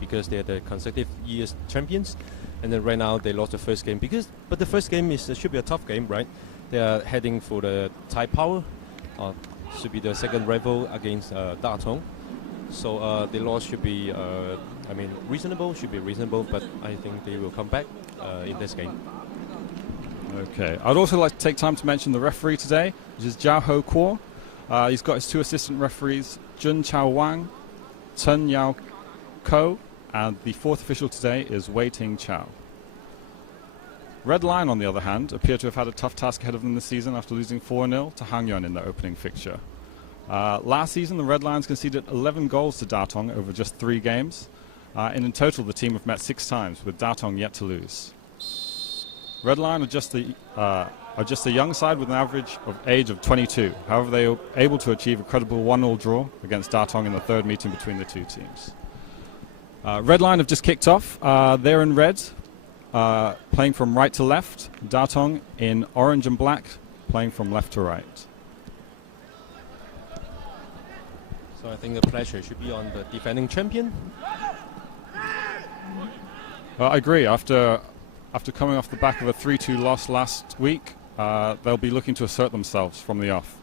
because they're the consecutive years champions. And then right now they lost the first game but the first game should be a tough game, right? They are heading for the Thai Power, should be the second rival against Tatung. So the loss should be, reasonable, but I think they will come back in this game. Okay, I'd also like to take time to mention the referee today, which is Jiao Ho Kuo. He's got his two assistant referees, Jun Chao Wang, Chen Yao Ko, and the fourth official today is Wei Ting Chao. Red Lion, on the other hand, appear to have had a tough task ahead of them this season after losing 4-0 to Hangyuan in their opening fixture. Last season, the Red Lions conceded 11 goals to Tatung over just 3 games. And in total, the team have met 6 times, with Tatung yet to lose. Red Lion are just a young side with an average of age of 22. However, they are able to achieve a credible 1-1 draw against Tatung in the third meeting between the two teams. Red Lion have just kicked off. They're in red, playing from right to left. Tatung in orange and black, playing from left to right. So I think the pressure should be on the defending champion. I agree. After coming off the back of a 3-2 loss last week, they'll be looking to assert themselves from the off.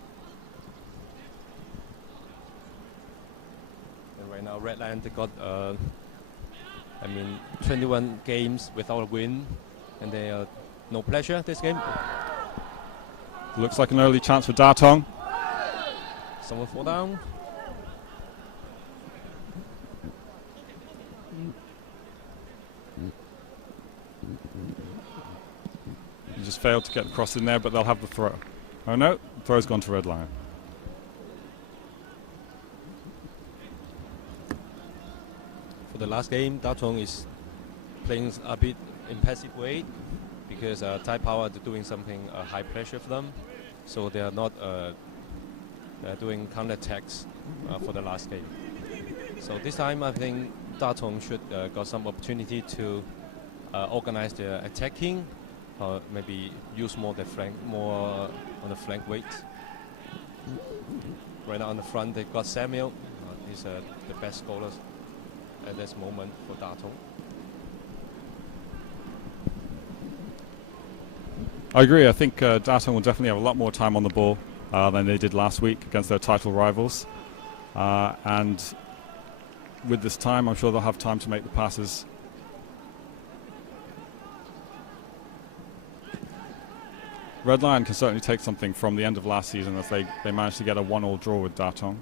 And right now, Red Lion, they got 21 games without a win, and they are no pressure this game. Looks like an early chance for Tatung. Someone fall down. He just failed to get the cross in there, but they'll have the throw. Oh no, the throw's gone to Red Lion. For the last game, Tatung is playing a bit in passive way because Thai Power are doing something high pressure for them, so they are not doing counter attacks for the last game. So this time, I think Tatung should got some opportunity to organize their attacking. Maybe use more on the flank weight. Right now on the front, they've got Samuel. He's the best scorer at this moment for Tatung. I agree. I think Tatung will definitely have a lot more time on the ball than they did last week against their title rivals. And with this time, I'm sure they'll have time to make the passes. Red Lion can certainly take something from the end of last season as they managed to get a 1-1 draw with Tatung.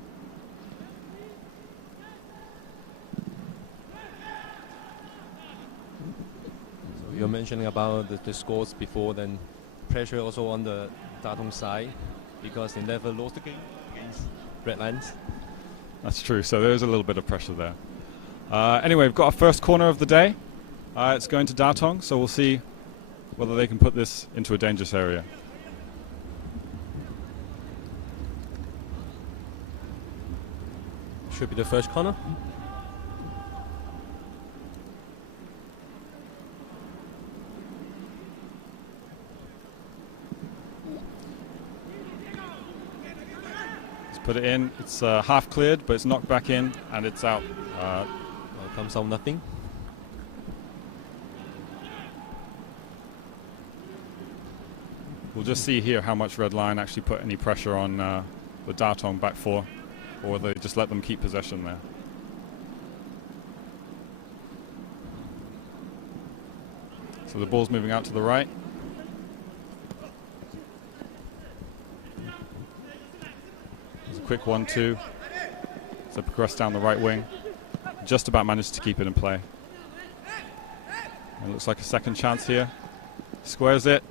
So you're mentioning about the scores before, then pressure also on the Tatung side because they never lost the game against Red Lions. That's true, so there is a little bit of pressure there. Anyway, we've got our first corner of the day. It's going to Tatung, so we'll see whether they can put this into a dangerous area. Should be the first corner. Let's put it in. It's half cleared, but it's knocked back in, and it's out. Comes out nothing. We'll just see here how much Red Lion actually put any pressure on the Tatung back four, or whether they just let them keep possession there. So the ball's moving out to the right. There's a quick 1-2. So progress down the right wing. Just about managed to keep it in play. And it looks like a second chance here. Squares it.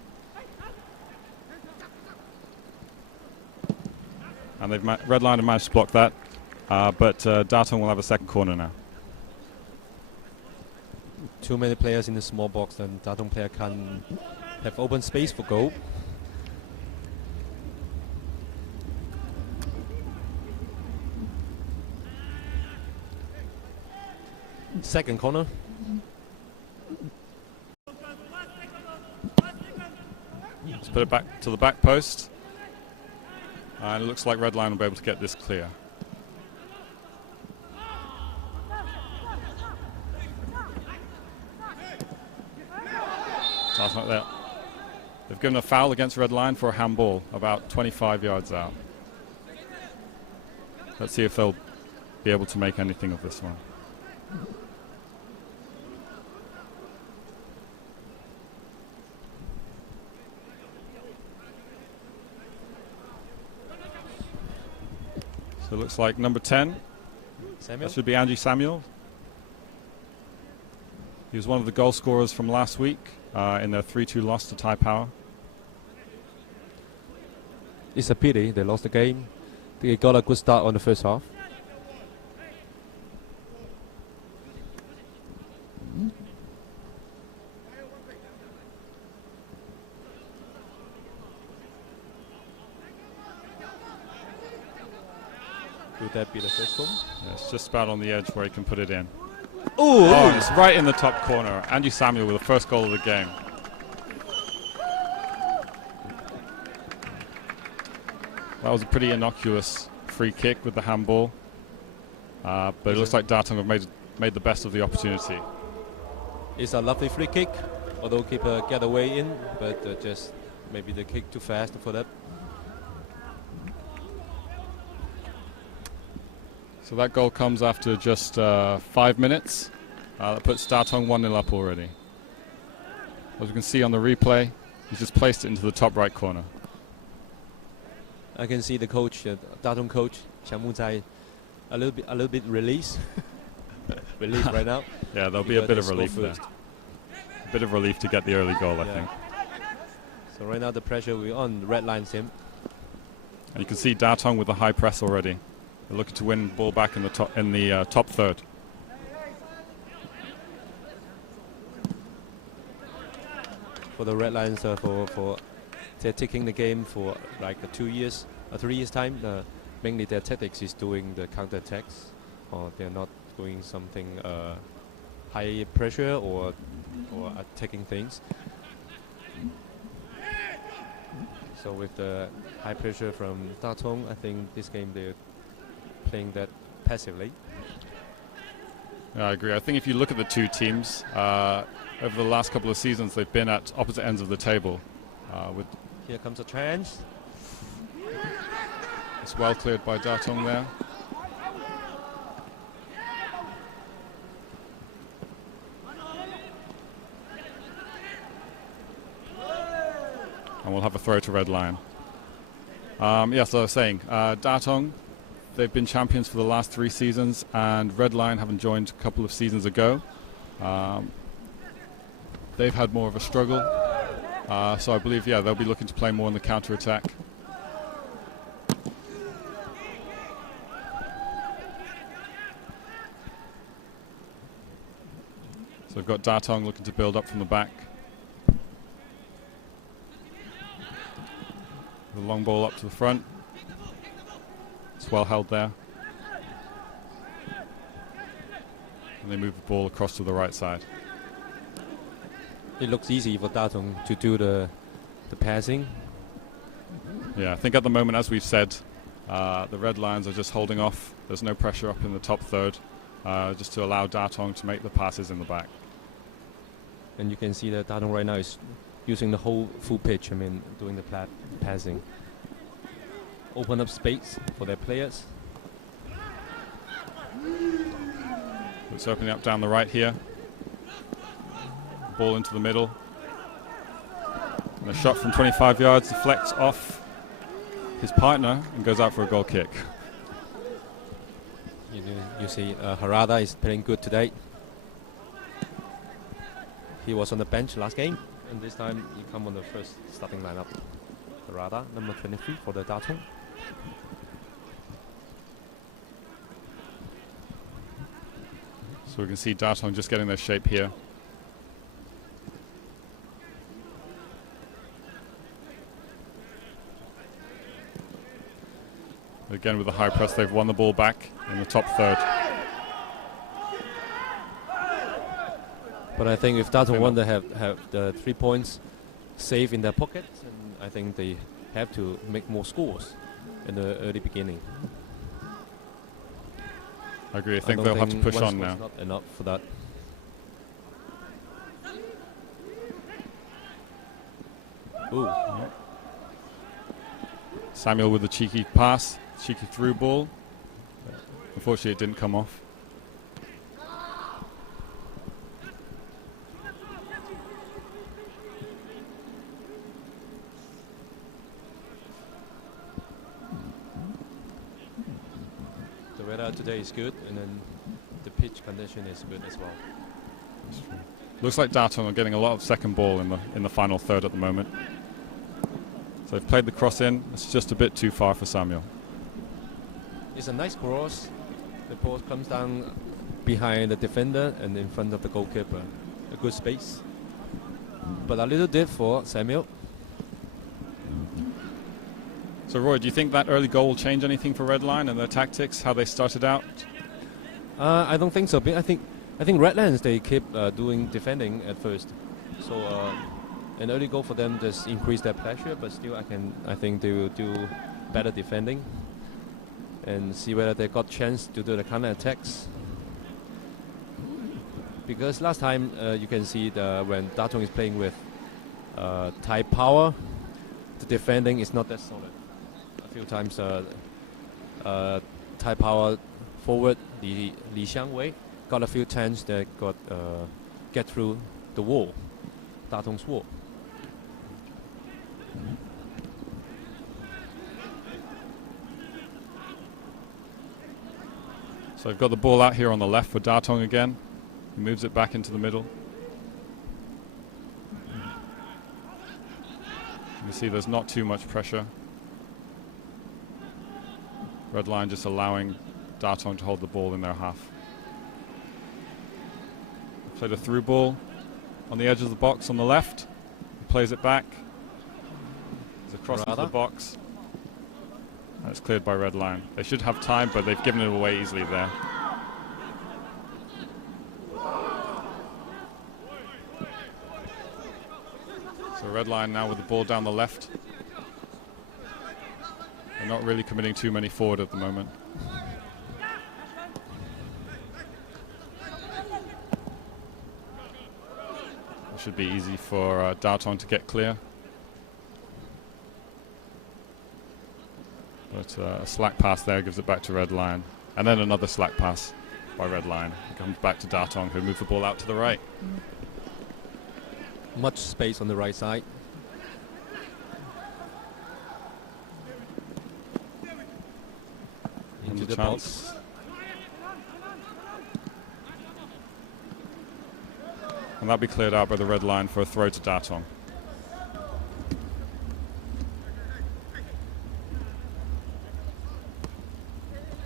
And Red Lion have managed to block that, but Tatung will have a second corner now. Too many players in the small box, and Tatung player can have open space for goal. Second corner. Let's put it back to the back post. And it looks like Red Lion will be able to get this clear. looks like that. They've given a foul against red line for a handball about 25 yards out. Let's see if they'll be able to make anything of this one. So it looks like number 10. Samuel? That should be Angie Samuel. He was one of the goal scorers from last week in their 3-2 loss to Tai Power. It's a pity they lost the game. They got a good start on the first half. Would that be the first goal? Yeah, it's just about on the edge where he can put it in. Ooh. Oh, and it's right in the top corner. Angie Samuel with the first goal of the game. That was a pretty innocuous free kick with the handball. But it looks like Tatung have made the best of the opportunity. It's a lovely free kick, although keeper get away in, but just maybe the kick too fast for that. So that goal comes after just 5 minutes. That puts Tatung 1-0 up already. As we can see on the replay, he's just placed it into the top right corner. I can see the coach, Tatung coach, Chiang Mu-zai, a little bit released. Released right now. Yeah, there'll be a bit of relief there. A bit of relief to get the early goal, I think. So right now the pressure will on the red line's him. And you can see Tatung with the high press already. They're looking to win the ball back in the top third. For the red lines, they're taking the game for like 2 years, 3 years time. Mainly their tactics is doing the counter attacks, or they're not doing something high pressure or attacking things. So with the high pressure from Tatung, I think this game they're playing that passively. I agree. I think if you look at the two teams, over the last couple of seasons, they've been at opposite ends of the table. Here comes a chance. It's well cleared by Tatung there. And we'll have a throw to red line. Yes, I was saying, Tatung, they've been champions for the last 3 seasons, and red line having joined a couple of seasons ago. They've had more of a struggle. So I believe, they'll be looking to play more in the counter-attack. So we've got Tatung looking to build up from the back. The long ball up to the front. It's well held there. And they move the ball across to the right side. It looks easy for Tatung to do the passing. Yeah, I think at the moment, as we've said, the red lions are just holding off. There's no pressure up in the top third, just to allow Tatung to make the passes in the back. And you can see that Tatung right now is using the whole full pitch, doing the passing. Open up space for their players. It's opening up down the right here. Ball into the middle. And a shot from 25 yards deflects off his partner and goes out for a goal kick. You see Harada is playing good today. He was on the bench last game, and this time he come on the first starting lineup. Harada, number 23 for the Tatung. So we can see Tatung just getting their shape here. Again with the high press, they've won the ball back in the top third. But I think if Tatung want to have the 3 points safe in their pocket, and I think they have to make more scores in the early beginning. I agree. I think they'll have to push on now. Not enough for that. Ooh. Samuel with the cheeky pass, cheeky through ball. Unfortunately, it didn't come off. The weather today is good, and then the pitch condition is good as well. That's true. Looks like Tatung are getting a lot of second ball in the final third at the moment. So they've played the cross in. It's just a bit too far for Samuel. It's a nice cross. The ball comes down behind the defender and in front of the goalkeeper. A good space. But a little deep for Samuel. So Roy, do you think that early goal will change anything for Red Line and their tactics, how they started out? I don't think so. I think Redlands, they keep doing defending at first. So an early goal for them just increase their pressure, but still I think they will do better defending and see whether they got chance to do the counter attacks. Because last time you can see when Tatung is playing with Thai power, the defending is not that solid. A few times Thai power forward Li Xiangwei got a few chances that got get through the wall, Tatung's wall. So I've got the ball out here on the left for Tatung again. He moves it back into the middle. You see there's not too much pressure. Red Line just allowing Tatung to hold the ball in their half. Played a through ball on the edge of the box on the left. He plays it back. It's across into the box. And it's cleared by Red Line. They should have time, but they've given it away easily there. So Red Line now with the ball down the left. They're not really committing too many forward at the moment. It should be easy for Tatung to get clear. But a slack pass there gives it back to Red Line. And then another slack pass by Red Line. It comes back to Tatung, who moves the ball out to the right. Much space on the right side. Into the box. And that'll be cleared out by the Red Line for a throw to Tatung.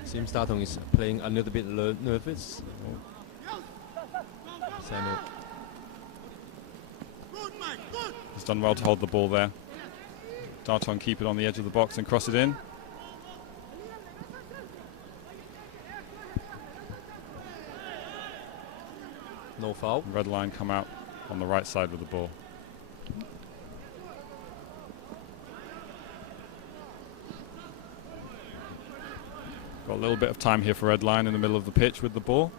Seems Tatung is playing a little bit nervous. Samuel. He's done well to hold the ball there. Tatung keep it on the edge of the box and cross it in. No foul. Red Line come out on the right side with the ball. Got a little bit of time here for Red Line in the middle of the pitch with the ball.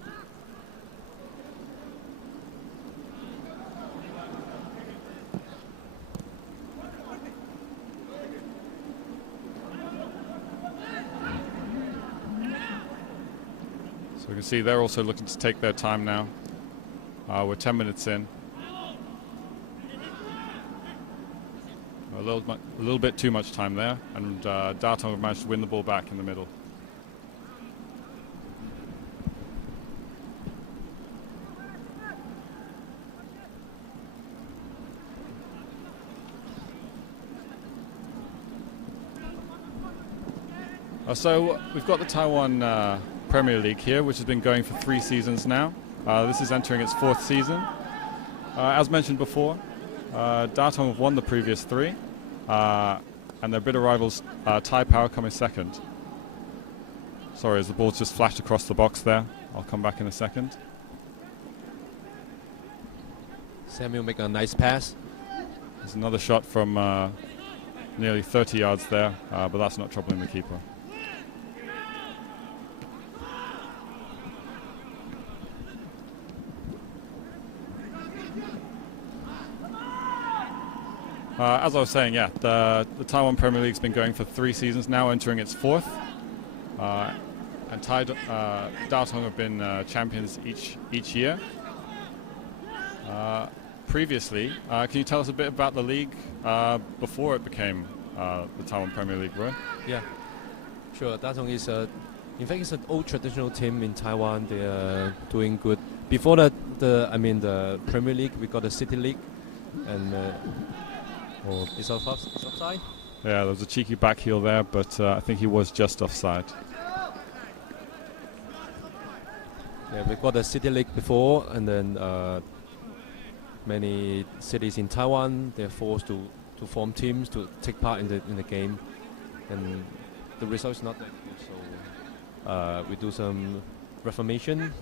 So we can see they're also looking to take their time now. We're 10 minutes in. A little bit too much time there, and Tatung managed to win the ball back in the middle. So we've got the Taiwan Premier League here, which has been going for 3 seasons now. This is entering its 4th season. As mentioned before, Tatung have won the previous 3, and their bitter rivals Thai Power come in second. Sorry, as the ball's just flashed across the box there. I'll come back in a second. Samuel make a nice pass. There's another shot from nearly 30 yards there, but that's not troubling the keeper. As I was saying, yeah, the Taiwan Premier League's been going for 3 seasons now, entering its 4th. And Tatung have been champions each year. Previously, can you tell us a bit about the league before it became the Taiwan Premier League, Roy? Yeah, sure. Tatung is in fact, it's an old traditional team in Taiwan. They are doing good. Before the Premier League, we got the City League, and is offside? Yeah, there was a cheeky back heel there, but I think he was just offside. Yeah, we got the City League before, and then many cities in Taiwan, they're forced to form teams to take part in the game, and the result is not that good. So we do some reformation,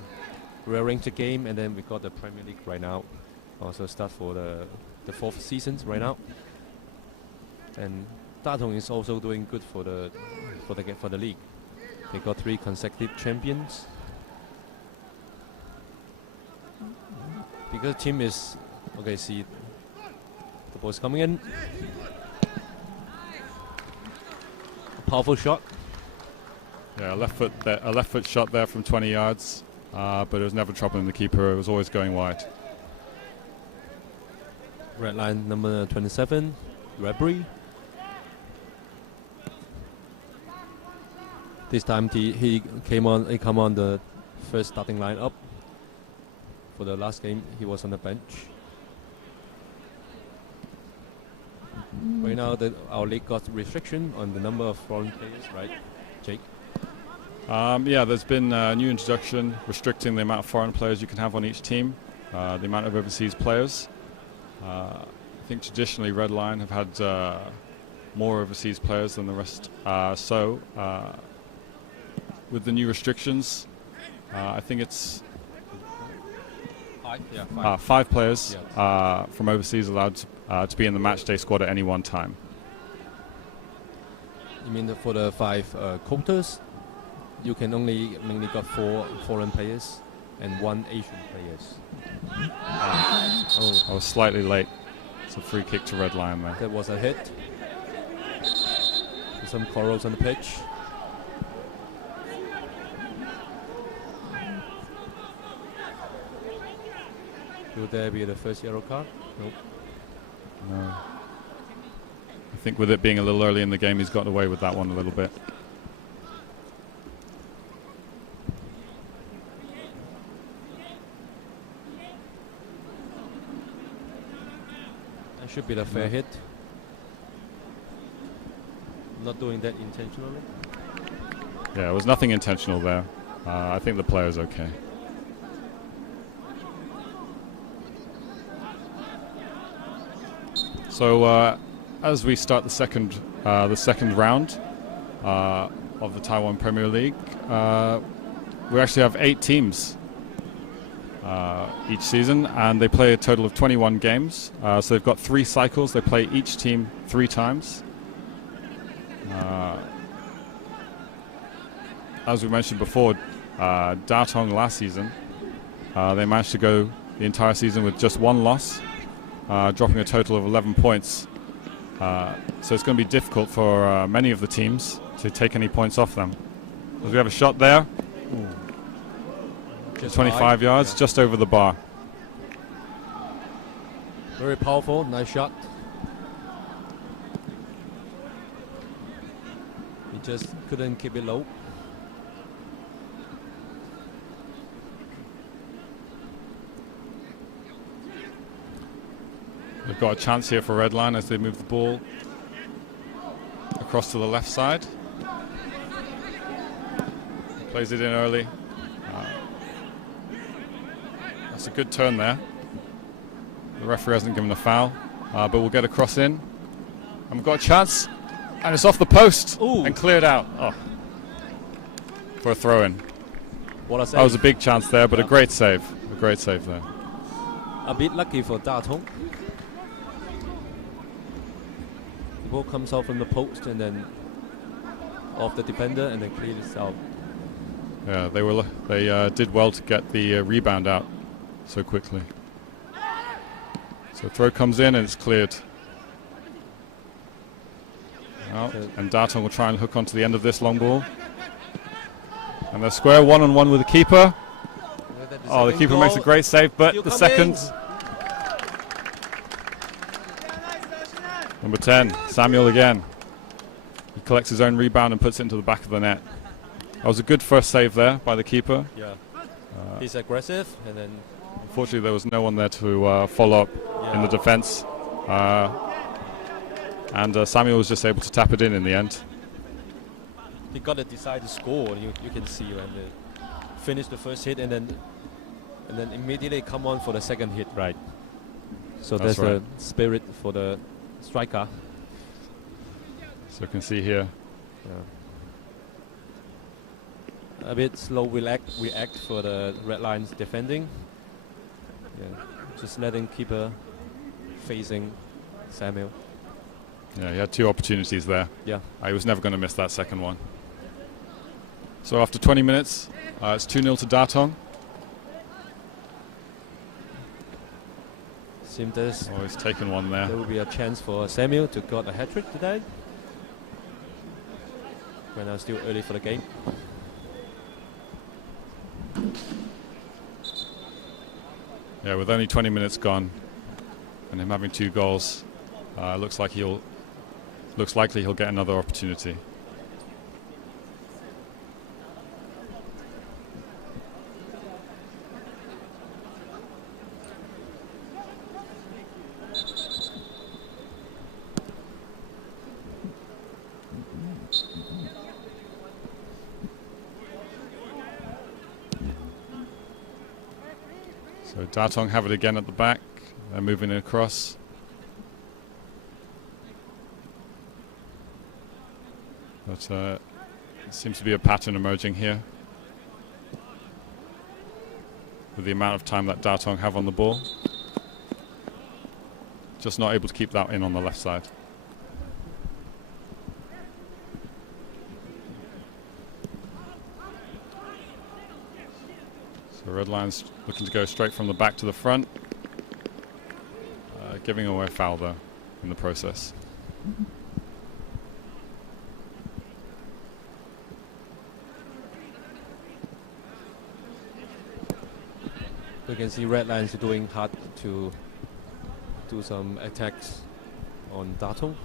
rearrange the game, and then we got the Premier League right now. Also start for the 4th season right now, and Tatung is also doing good for the league. They got 3 consecutive champions. Because the team is okay, see the ball's coming in. A powerful shot. Yeah, a left foot shot there from 20 yards, but it was never troubling the keeper. It was always going wide. Red line number 27, Rebri. This time he came on the first starting lineup. For the last game, he was on the bench. Right now, our league got restriction on the number of foreign players, right, Jake? Yeah, there's been a new introduction restricting the amount of foreign players you can have on each team, the amount of overseas players. I think traditionally Red Lion have had more overseas players than the rest. With the new restrictions, I think it's 5 players from overseas allowed to be in the matchday squad at any one time. You mean for the 5 quotas, you can only mainly got 4 foreign players and 1 Asian players. I was slightly late. It's a free kick to Red Lion there. That was a hit. Some quarrels on the pitch. Will there be the first yellow card? Nope. No. I think with it being a little early in the game, he's gotten away with that one a little bit. That should be the fair hit. Not doing that intentionally. Yeah, it was nothing intentional there. I think the player's okay. So as we start the second round of the Taiwan Premier League, we actually have 8 teams each season, and they play a total of 21 games. So they've got 3 cycles. They play each team 3 times. As we mentioned before, Tatung last season, they managed to go the entire season with just 1 loss. Dropping a total of 11 points. So it's going to be difficult for many of the teams to take any points off them. As we have a shot there. Just 25 yards, just over the bar. Very powerful, nice shot. He just couldn't keep it low. We've got a chance here for Red Lion as they move the ball across to the left side. Plays it in early. That's a good turn there. The referee hasn't given a foul, but we'll get a cross in. And we've got a chance, and it's off the post. Ooh. And cleared out. Oh. For a throw-in. What a save. That was a big chance there, but a great save. A great save there. A bit lucky for Tatung. The ball comes out from the post and then off the defender and then clears it out. Yeah, they did well to get the rebound out so quickly. So throw comes in and it's cleared. Out. And Tatung will try and hook onto the end of this long ball. And they're square 1-on-1 with the keeper. The keeper makes a great save, but the second. Number 10, Samuel again. He collects his own rebound and puts it into the back of the net. That was a good first save there by the keeper. Yeah. He's aggressive, and then unfortunately there was no one there to follow up in the defense. And Samuel was just able to tap it in the end. He got to decide to score. You can see when they finish the first hit and then immediately come on for the second hit, right? So that's the spirit for the striker. So you can see here. A bit slow react for the Red Lions defending. Just letting keeper facing Samuel. Yeah, he had two opportunities there. Yeah. He was never going to miss that second one. So after 20 minutes, it's 2-0 to Tatung. Seems there's he's taken one there. There will be a chance for Samuel to get a hat-trick today. When it's still early for the game. Yeah, with only 20 minutes gone and him having 2 goals, looks likely he'll get another opportunity. So Tatung have it again at the back. They're moving it across. But it seems to be a pattern emerging here with the amount of time that Tatung have on the ball. Just not able to keep that in on the left side. So Red Lions looking to go straight from the back to the front, giving away a foul though in the process. You can see Red Lions doing hard to do some attacks on Tatung.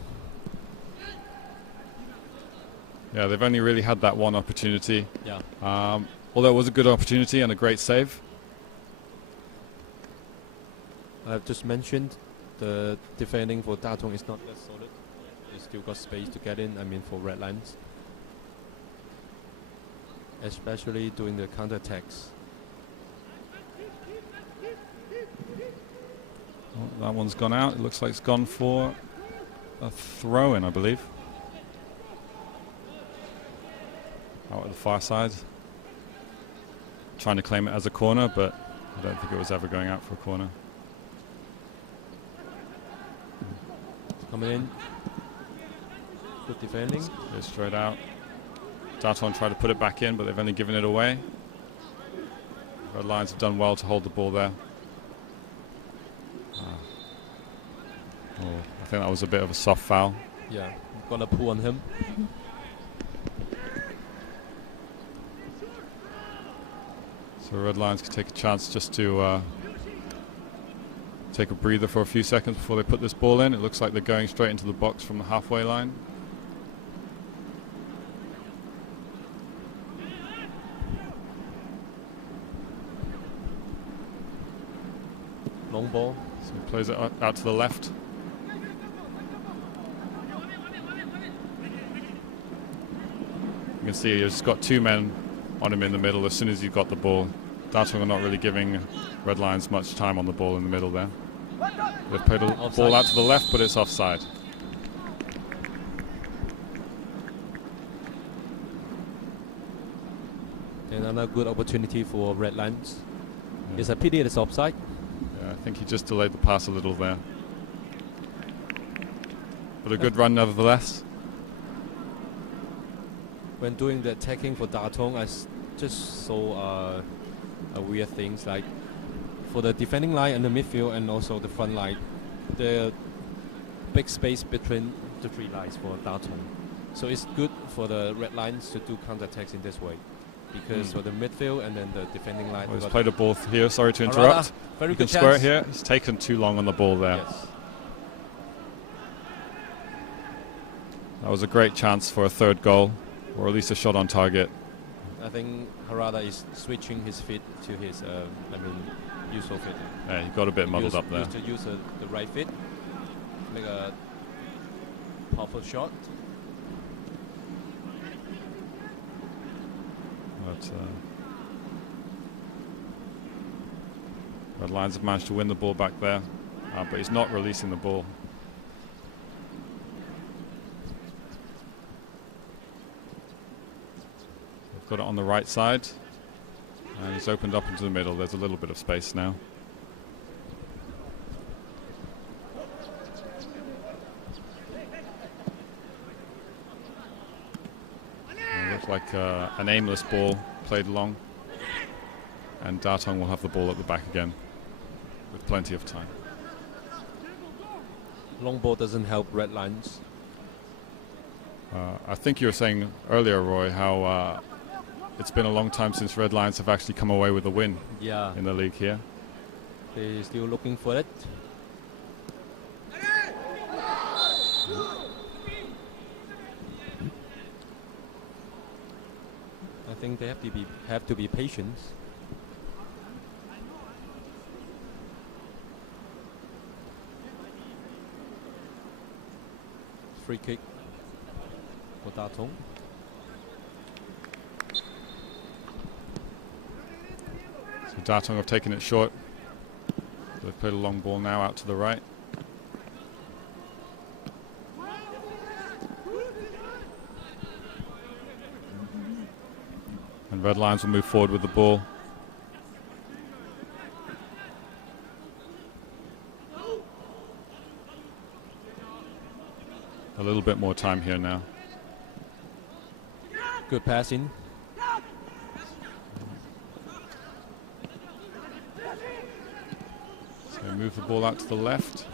Yeah, they've only really had that one opportunity. Yeah. Although it was a good opportunity and a great save. I've just mentioned the defending for Tatung is not that solid. They still got space to get in, for Red Lions. Especially doing the counter-attacks. Well, that one's gone out. It looks like it's gone for a throw-in, I believe. Out at the far side. Trying to claim it as a corner, but I don't think it was ever going out for a corner. Coming in. Good defending. Goes straight out. Tatung tried to put it back in, but they've only given it away. Red Lions have done well to hold the ball there. I think that was a bit of a soft foul. Yeah, gonna pull on him. So Red Lions can take a chance just to take a breather for a few seconds before they put this ball in. It looks like they're going straight into the box from the halfway line. Long ball. So he plays it out to the left. You can see he's just got 2 men on him in the middle as soon as he got the ball. Tatung are not really giving Red Lions much time on the ball in the middle there. They've played a ball out to the left, but it's offside. And another good opportunity for Red Lions. Yeah. It's a pity it's offside. Yeah, I think he just delayed the pass a little there. But a good run nevertheless. When doing the attacking for Tatung, I just saw weird things like for the defending line and the midfield and also the front line, the big space between the 3 lines for Tatung. So it's good for the red lines to do counter-attacks in this way. Because for the midfield and then the defending line... Well, he's played a ball here, sorry to Harada, interrupt. very You good can square it chance. here. He's taken too long on the ball there. Yes. That was a great chance for a third goal, or at least a shot on target. I think Harada is switching his feet to his, useful feet. Yeah, he got a bit muddled up there. Used to use the right feet, make a powerful shot. But Red Lions have managed to win the ball back there, but he's not releasing the ball. They've got it on the right side, and he's opened up into the middle. There's a little bit of space now. It looks like an aimless ball played along, and Tatung will have the ball at the back again with plenty of time. Long ball doesn't help red lines. I think you were saying earlier, Roy, how it's been a long time since Red Lions have actually come away with a win in the league here. They're still looking for it. I think they have to be patient. Free kick for Tatung. So Tatung have taken it short. They've played a long ball now out to the right. And Red Lions will move forward with the ball. A little bit more time here now. Good passing. So move the ball out to the left.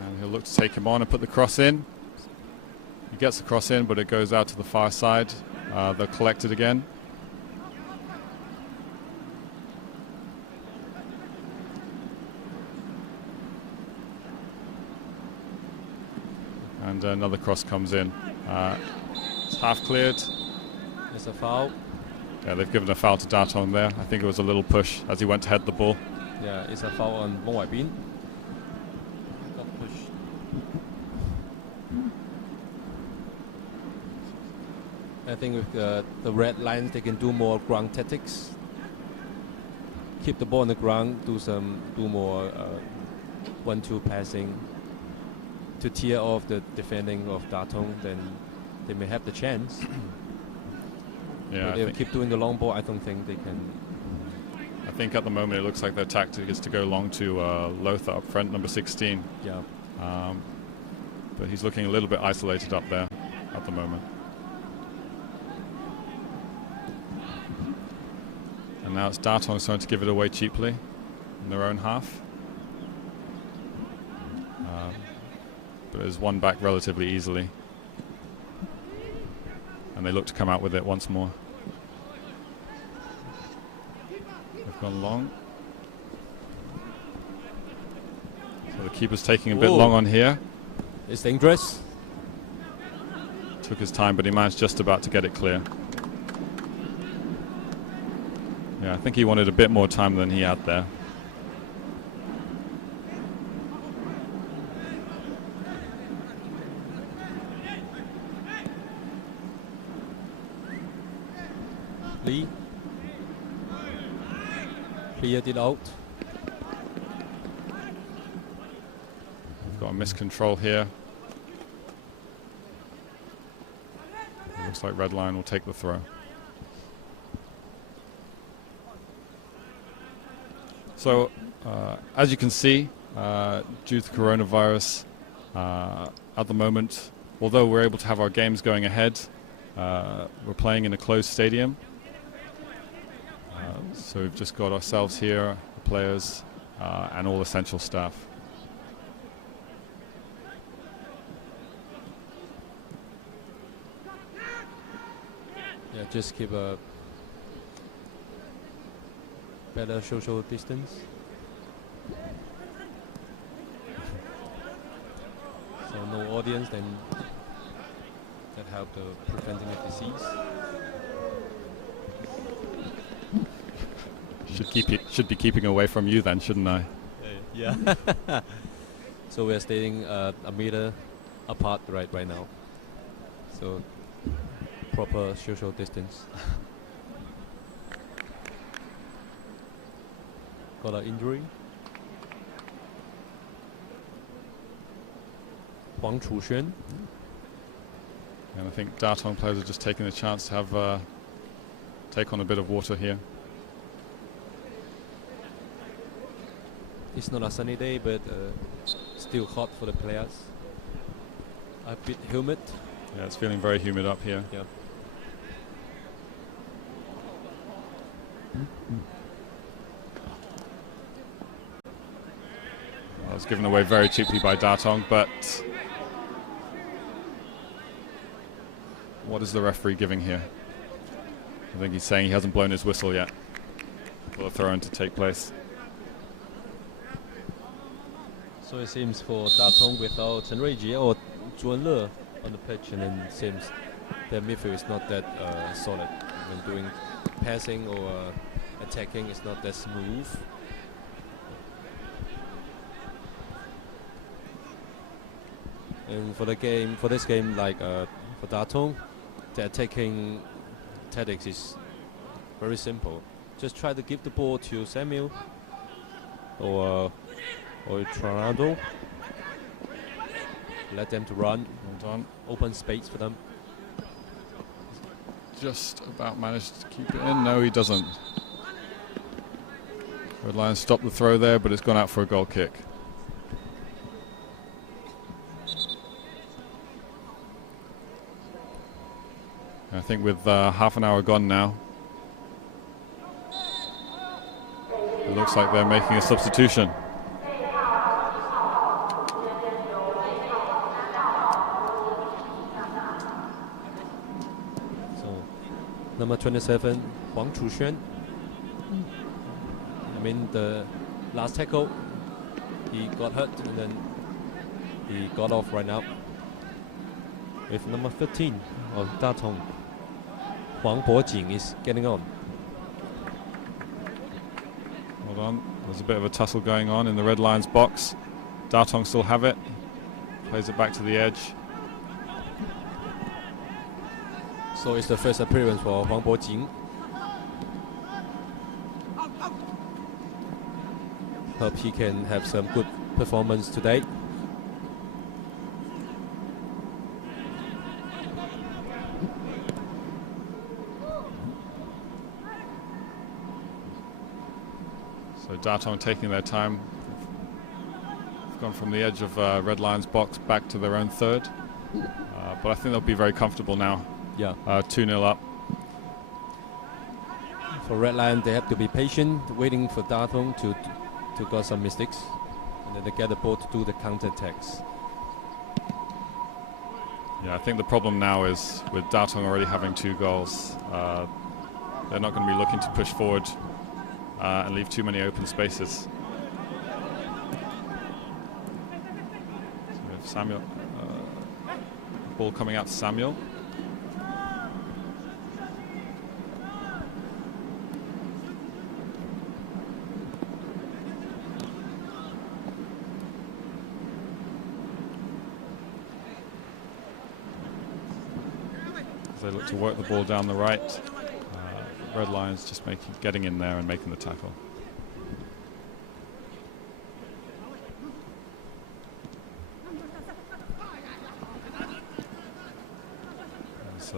And he'll look to take him on and put the cross in. He gets the cross in, but it goes out to the far side. They'll collect it again. And another cross comes in. It's half cleared. It's a foul. Yeah, they've given a foul to Tatung there. I think it was a little push as he went to head the ball. Yeah, it's a foul on Mo Wai Bin. Not push. I think with the red lines, they can do more ground tactics. Keep the ball on the ground, do more 1-2 passing to tear off the defending of Tatung. Then they may have the chance. Yeah, if they keep doing the long ball, I don't think they can. I think at the moment it looks like their tactic is to go long to Lothar up front, number 16. Yeah. But he's looking a little bit isolated up there at the moment. And now it's Tatung starting to give it away cheaply in their own half. But it's won back relatively easily. And they look to come out with it once more. They've gone long. So the keeper's taking a bit long on here. It's dangerous. Took his time, but he managed just about to get it clear. Yeah, I think he wanted a bit more time than he had there. Lee cleared it out. We've got a miscontrol here. It looks like Red Lion will take the throw. So, as you can see, due to the coronavirus, at the moment, although we're able to have our games going ahead, we're playing in a closed stadium. So we've just got ourselves here, the players, and all essential staff. Yeah, just keep a better social distance. So no audience, then that help the preventing the disease. Should be keeping away from you then, shouldn't I? Yeah. So we're staying a meter apart right now. So proper social distance. Got an injury. Huang Chuxuan. And I think Tatung players are just taking the chance to have take on a bit of water here. It's not a sunny day, but still hot for the players. A bit humid. Yeah, it's feeling very humid up here. Yeah. Well, it was given away very cheaply by Tatung, but what is the referee giving here? I think he's saying he hasn't blown his whistle yet for the throw-in to take place. So it seems for Tatung without Chen Ruijie or Zhuan Le on the pitch, and then it seems their midfield is not that solid. When doing passing or attacking, it's not that smooth. And for this game, like for Tatung, the attacking tactics is very simple. Just try to give the ball to Samuel or Toronto. Let them to run. Hold on. Open space for them. Just about managed to keep it in. No, he doesn't. Red Lions stopped the throw there, but it's gone out for a goal kick. I think with half an hour gone now, it looks like they're making a substitution. Number 27, Huang Chuxuan. I mean, the last tackle, he got hurt and then he got off right now. With number 13 of Tatung, Huang Bojing is getting on. Hold on, there's a bit of a tussle going on in the Red Lions box. Tatung still have it, plays it back to the edge. So it's the first appearance for Huang Bojing. Hope he can have some good performance today. So Tatung taking their time. They've gone from the edge of Red Lions box back to their own third. But I think they'll be very comfortable now. Yeah. 2-0 up. For Red Lion, they have to be patient, waiting for Tatung to got some mistakes, and then they get the ball to do the counter attacks. Yeah, I think the problem now is with Tatung already having 2 goals, they're not going to be looking to push forward and leave too many open spaces. So we have Samuel, ball coming out to Samuel. They look to work the ball down the right. Red Lions just getting in there and making the tackle. There's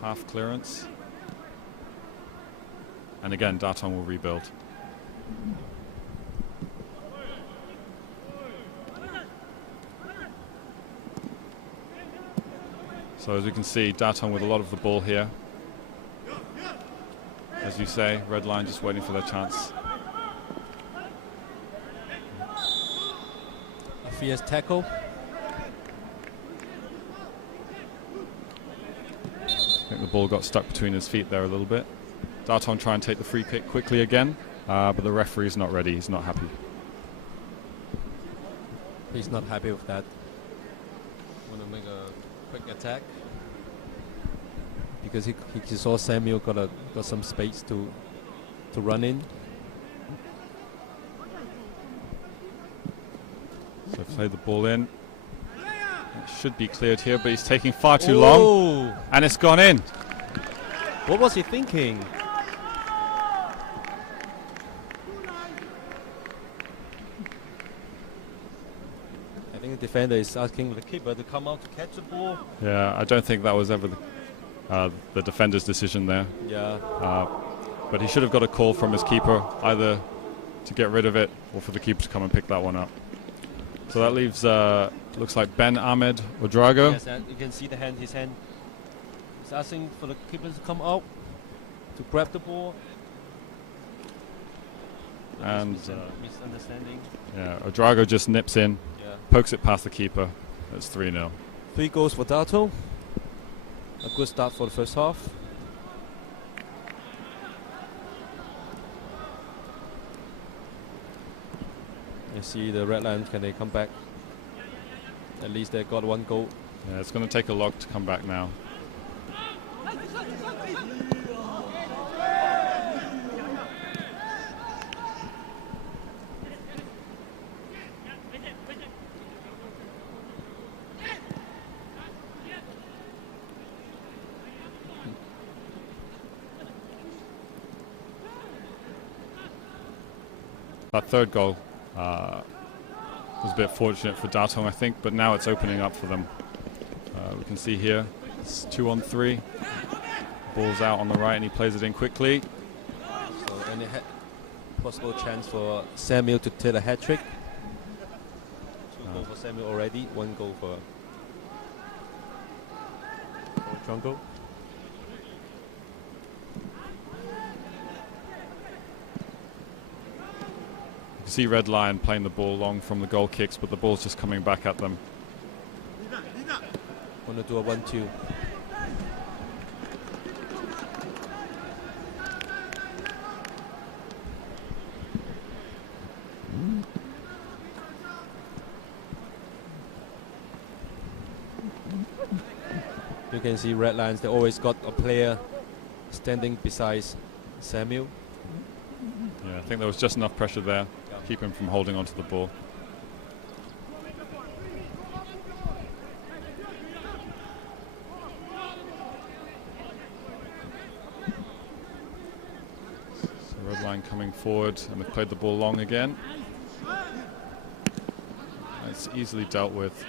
half clearance. And again, Tatung will rebuild. So as we can see, Tatung with a lot of the ball here. As you say, Red Line just waiting for their chance. A fierce tackle. think the ball got stuck between his feet there a little bit. Tatung trying to take the free kick quickly again, but the referee's not ready. He's not happy. He's not happy with that. Want to make a quick attack because he saw Samuel got some space to run in. So play the ball in. It should be cleared here, but he's taking far too long, and it's gone in. What was he thinking? I think the defender is asking the keeper to come out to catch the ball. Yeah, I don't think that was ever the defender's decision there. Yeah. But he should have got a call from his keeper, either to get rid of it or for the keeper to come and pick that one up. So that leaves, looks like Ben Ahmed Ouedraogo. Yes, you can see his hand. He's asking for the keeper to come out to grab the ball. And misunderstanding. Yeah, Ouedraogo just nips in, pokes it past the keeper. It's 3-0. 3 goals for Tatung. A good start for the first half. You see the Red Lions, can they come back? At least they got 1 goal. Yeah, it's going to take a lot to come back now. That third goal was a bit fortunate for Tatung, I think, but now it's opening up for them. We can see here, it's 2-on-3. Ball's out on the right and he plays it in quickly. So any possible chance for Samuel to take a hat-trick? 2 goals for Samuel already, 1 goal for Jungle. You see Red Lion playing the ball long from the goal kicks, but the ball's just coming back at them. Want to do a 1-2. You can see Red Lions, they always got a player standing beside Samuel. Yeah, I think there was just enough pressure there to keep him from holding onto the ball. So Red Line coming forward, and they've played the ball long again. It's easily dealt with.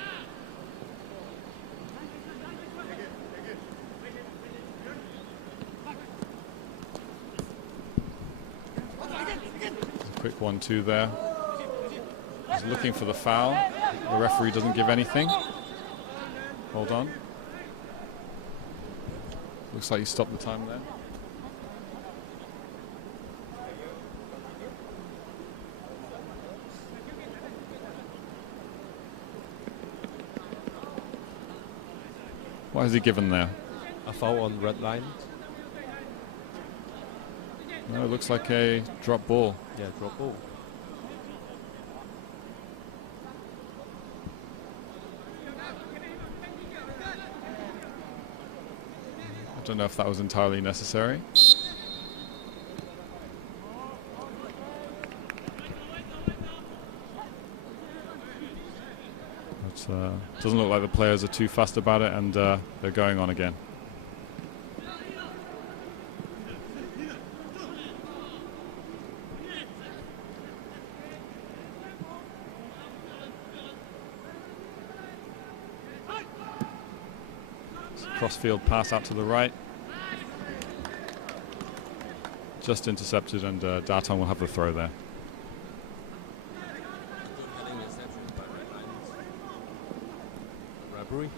Quick 1-2 there. He's looking for the foul. The referee doesn't give anything. Hold on. Looks like he stopped the time there. What has he given there? A foul on Red Line. No, it looks like a drop ball. Yeah, drop ball. I don't know if that was entirely necessary. But doesn't look like the players are too fussed about it, and they're going on again. Crossfield pass out to the right. Just intercepted, and Tatung will have the throw there. Robbery.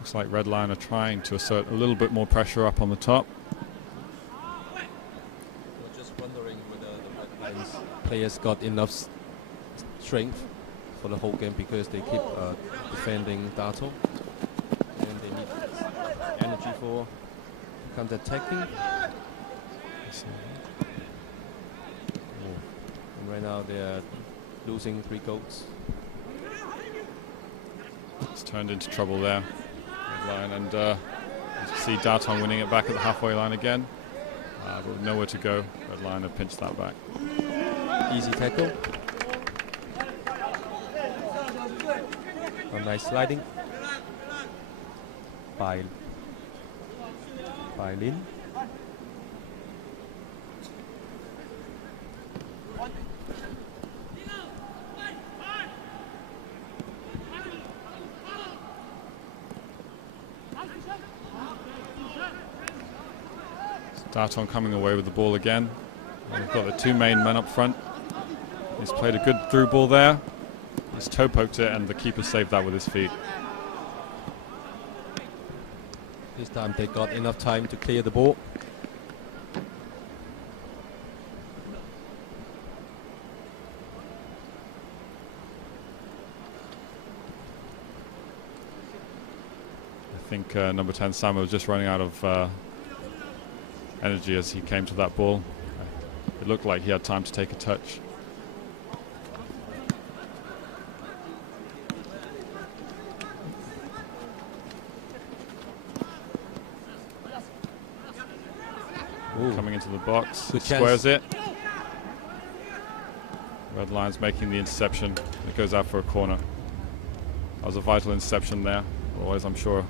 Looks like Red Lion are trying to assert a little bit more pressure up on the top. We're just wondering whether the Red players got enough strength for the whole game because they keep defending Datung, and they need energy for counter-attacking. And right now they are losing 3 goals. It's turned into trouble there, line, and you see Datung winning it back at the halfway line again, but with nowhere to go. Red line have pinched that back. Easy tackle. A nice sliding by Lin. Datung coming away with the ball again. And we've got the 2 main men up front. He's played a good through ball there. He's toe poked it, and the keeper saved that with his feet. This time they got enough time to clear the ball. I think number 10 Samuel was just running out of energy as he came to that ball. It looked like he had time to take a touch. Ooh. Coming into the box, Good squares chance. it. Red line's making the interception. It goes out for a corner. That was a vital interception there. Otherwise, I'm sure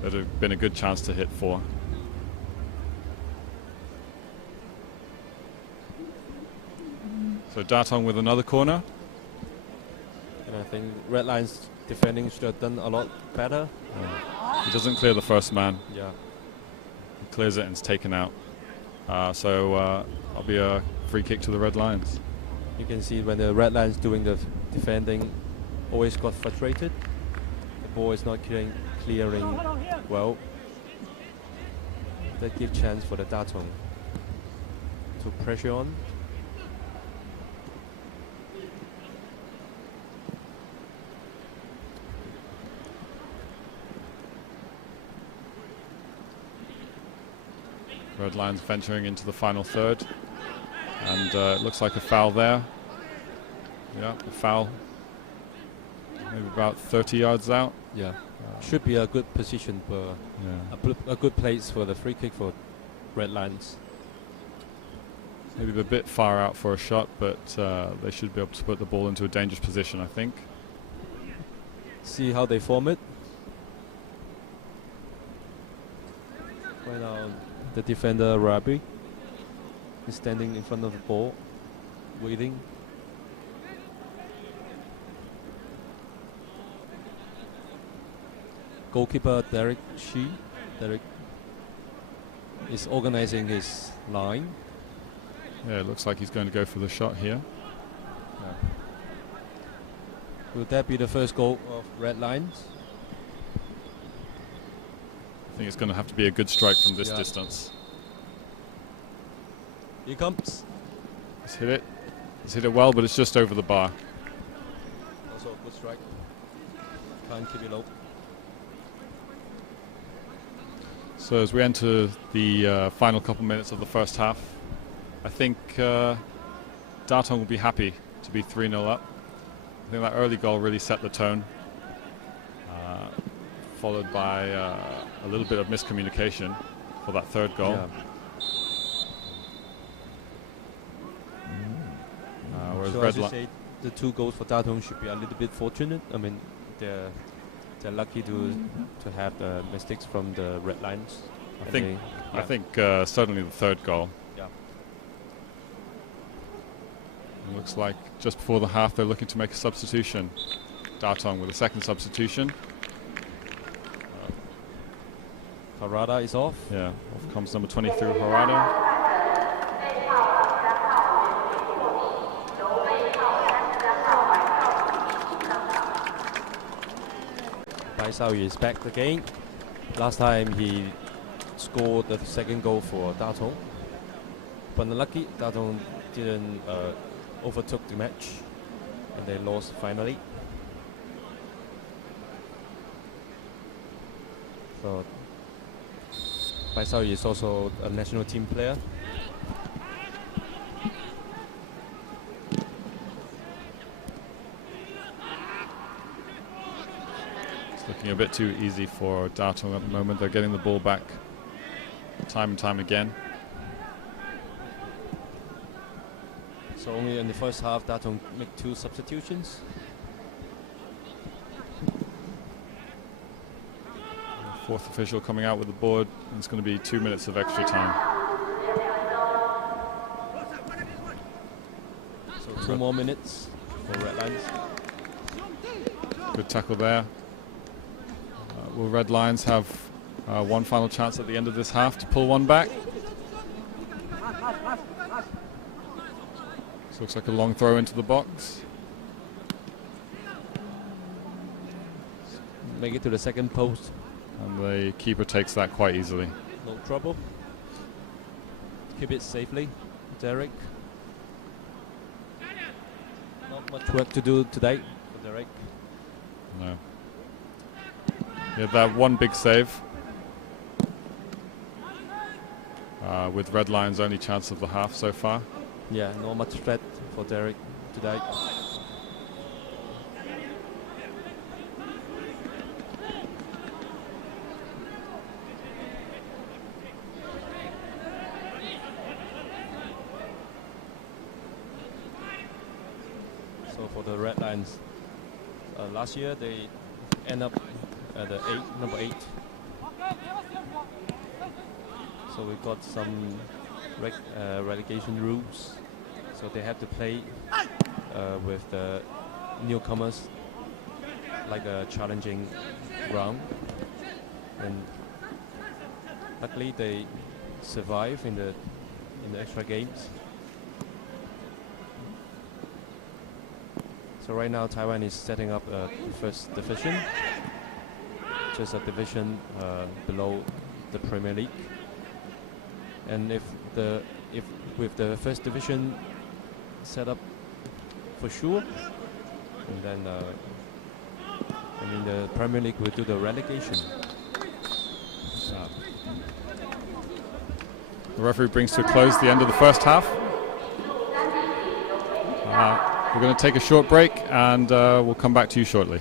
there'd have been a good chance to hit 4. So Datung with another corner. And I think Red Lions defending should have done a lot better. He doesn't clear the first man. Yeah. He clears it and it's taken out. So I'll be a free kick to the Red Lions. You can see when the Red Lions doing the defending always got frustrated. The ball is not clearing well. That gives chance for the Datung to pressure on. Red Lions venturing into the final third. And it looks like a foul there. Yeah, a foul. Maybe about 30 yards out. Yeah. Should be a good position for a good place for the free kick for Red Lions. Maybe a bit far out for a shot, but they should be able to put the ball into a dangerous position, I think. See how they form it. Right now, the defender Rabi is standing in front of the ball, waiting. Goalkeeper Derek is organizing his line. Yeah, it looks like he's going to go for the shot here. Will that be the first goal of Red Lions? I think it's going to have to be a good strike from this distance. Here comes. He's hit it. He's hit it well, but it's just over the bar. Also a good strike. Can't keep it low. So as we enter the final couple minutes of the first half, I think Datung will be happy to be 3-0 up. I think that early goal really set the tone, followed by a little bit of miscommunication for that third goal. Yeah. Whereas So Red as you Li- say, the 2 goals for Tatung should be a little bit fortunate. I mean, they're lucky to have the mistakes from the Red Lions. I think certainly the third goal. Yeah. It looks like just before the half they're looking to make a substitution. Datung with a second substitution. Harada is off. Yeah, off comes number 23 Harada. Baisao is back again. Last time he scored the second goal for Tatung. But unlucky, Tatung didn't overtook the match, and they lost finally. So Bai Xiao is also a national team player. It's looking a bit too easy for Tatung at the moment. They're getting the ball back time and time again. So only in the first half, Tatung make 2 substitutions. Fourth official coming out with the board, and it's going to be 2 minutes of extra time. So 2 more minutes for Red Lions. Good tackle there. Will Red Lions have one final chance at the end of this half to pull one back? This looks like a long throw into the box. Make it to the second post. And the keeper takes that quite easily. No trouble. Keep it safely, Derek. Not much work to do today for Derek. No. He had that one big save. With Red Lions' only chance of the half so far. Yeah, not much threat for Derek today. So for the Red Lions, last year they end up at the number 8. So we got some relegation rules. So they have to play with the newcomers, like a challenging round. And luckily they survive in the extra games. So right now Taiwan is setting up a first division, just a division below the Premier League. And if with the first division set up for sure, and then the Premier League will do the relegation. The referee brings to a close the end of the first half. We're going to take a short break, and we'll come back to you shortly.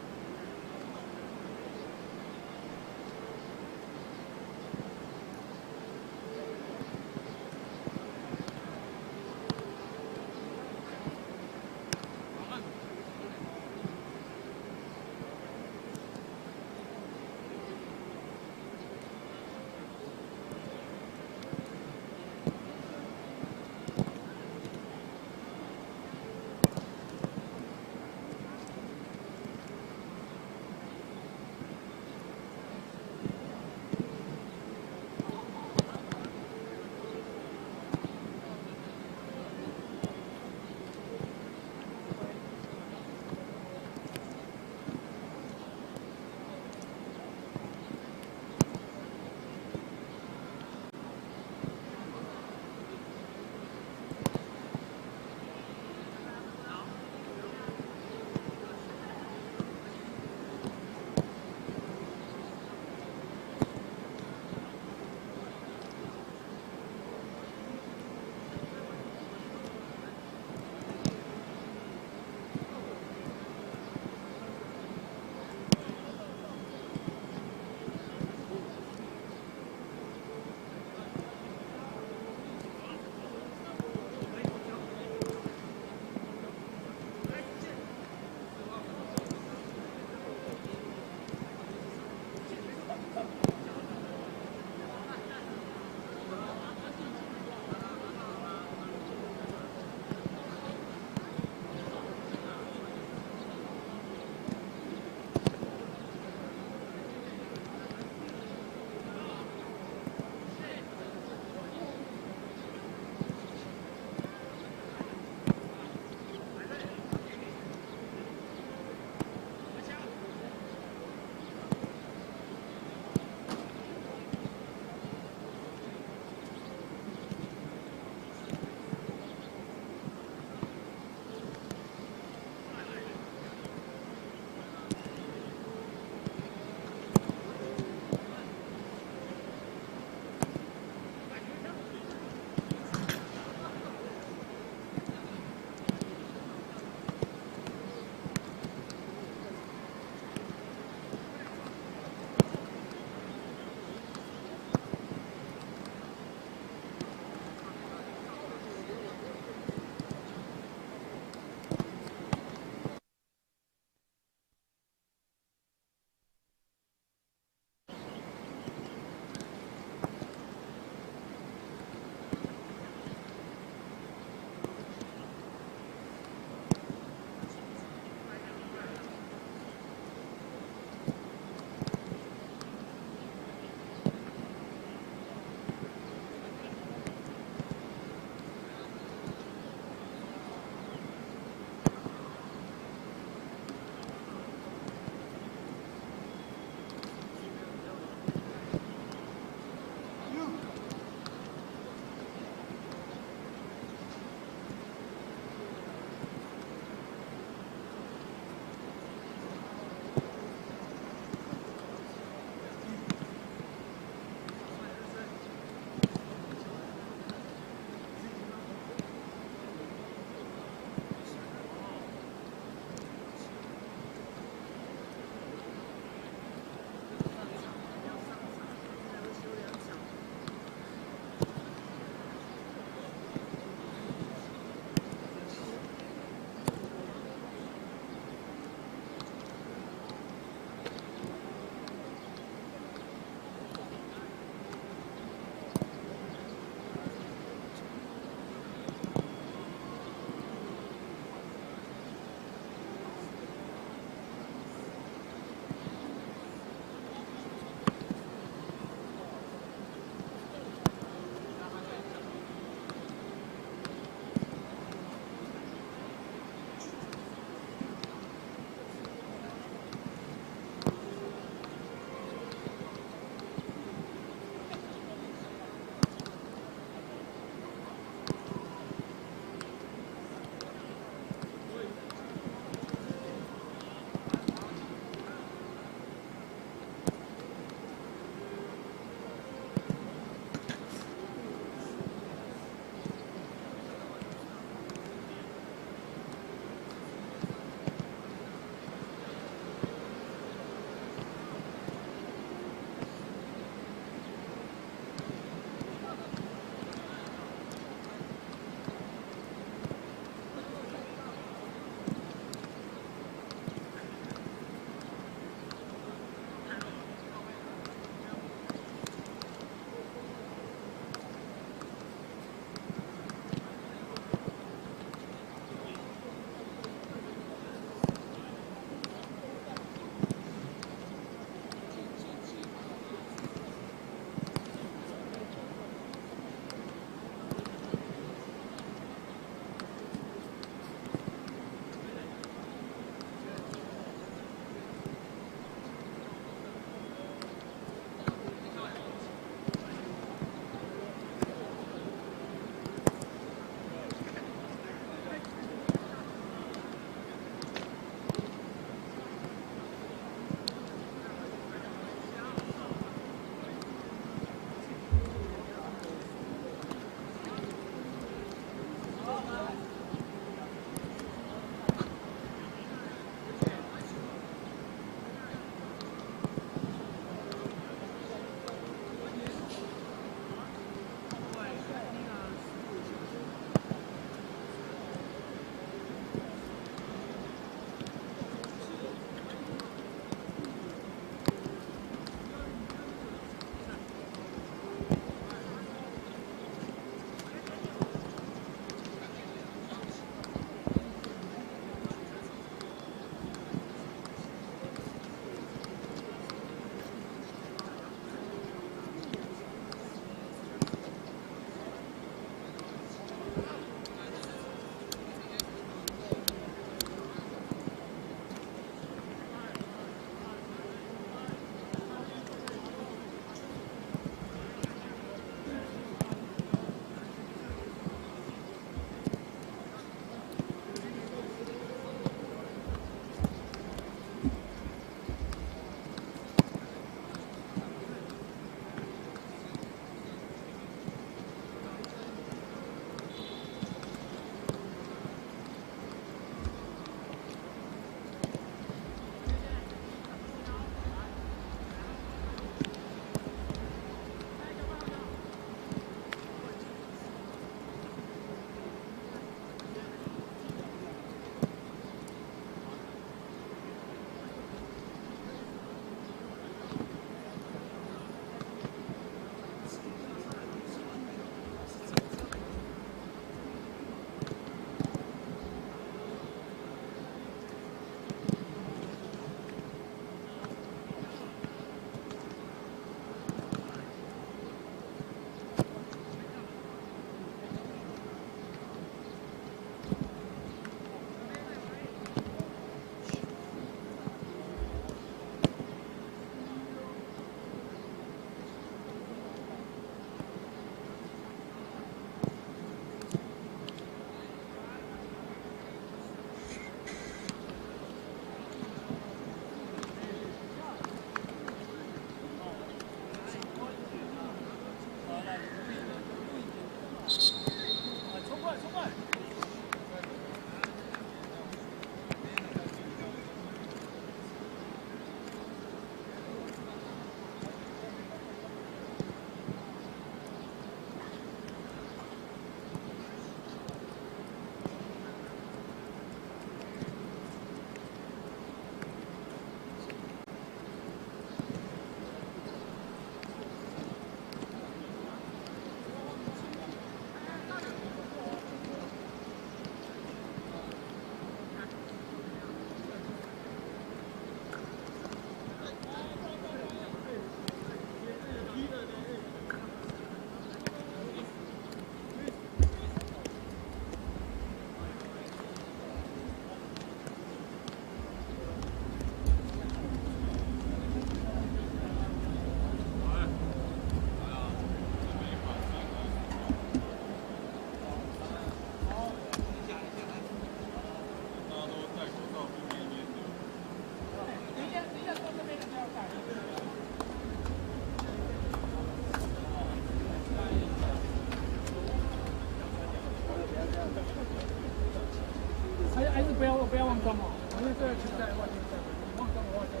中哦，因为这个球在外面在，你放中的话就，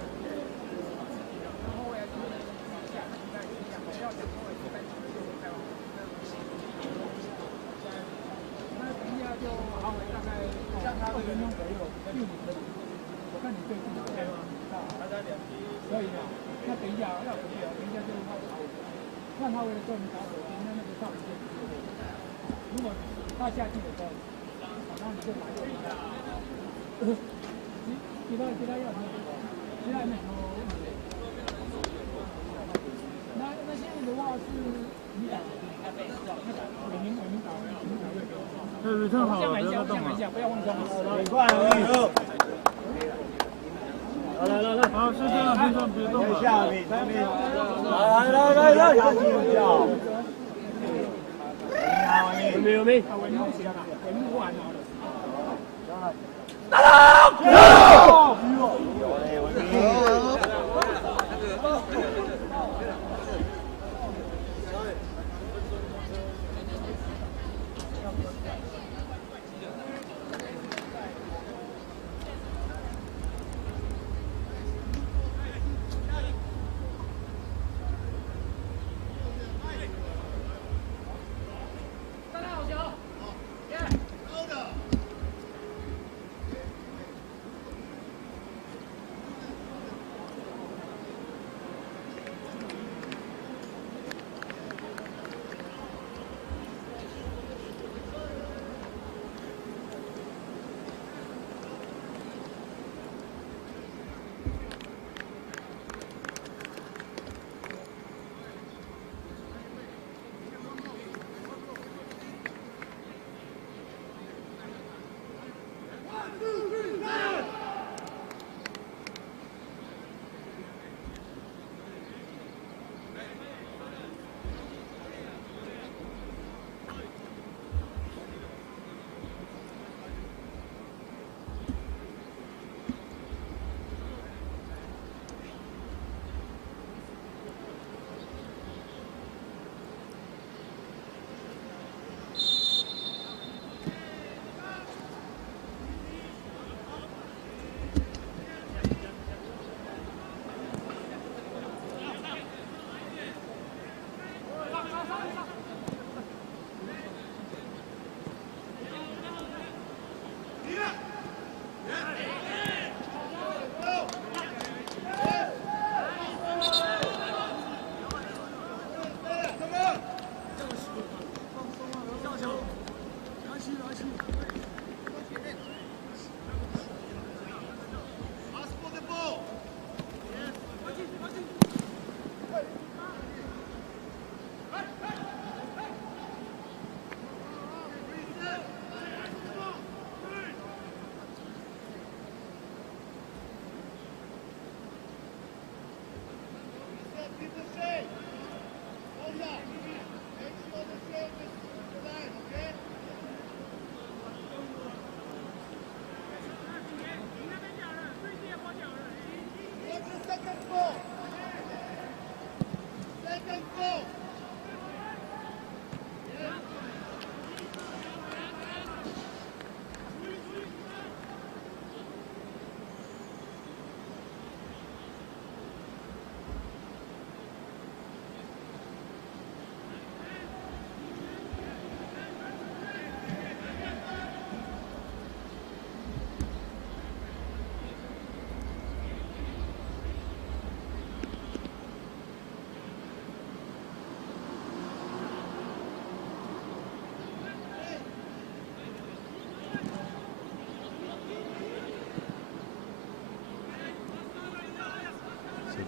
然后后来就下，应该是这样，不要讲后来就在台湾。那等一下就好，大概20分钟左右，15分。我看你最近对吗？可以的。那等一下要准备了，等一下就看他为了做你打手机，那个上一件。如果他下去的时候，然后你就拿这个。其他要什么？其他没什么问题。那现在的话是你打，伟明打，对，正好，不要动啊！不要忘记。很快，来，好，是这样，先生别动了。下面，来，下去一下。有没？伟明完了。打到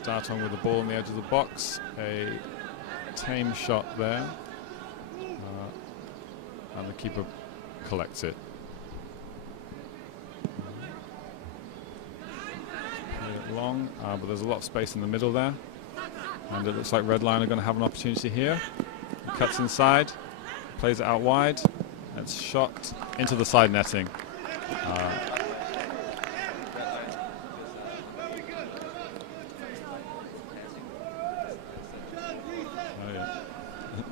！Tatung with the ball on the edge of the box, a tame shot there, and the keeper collects it. Long, but there's a lot of space in the middle there, and it looks like Red Line are going to have an opportunity here. He cuts inside, plays it out wide, it's shot into the side netting.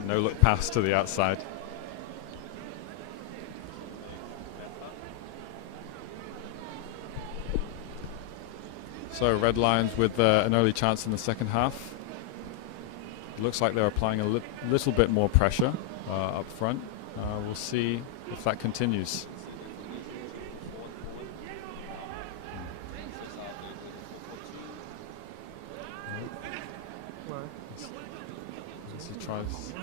No look pass to the outside. So Red Lions with an early chance in the second half. It looks like they're applying a little bit more pressure up front. We'll see if that continues. As he tries.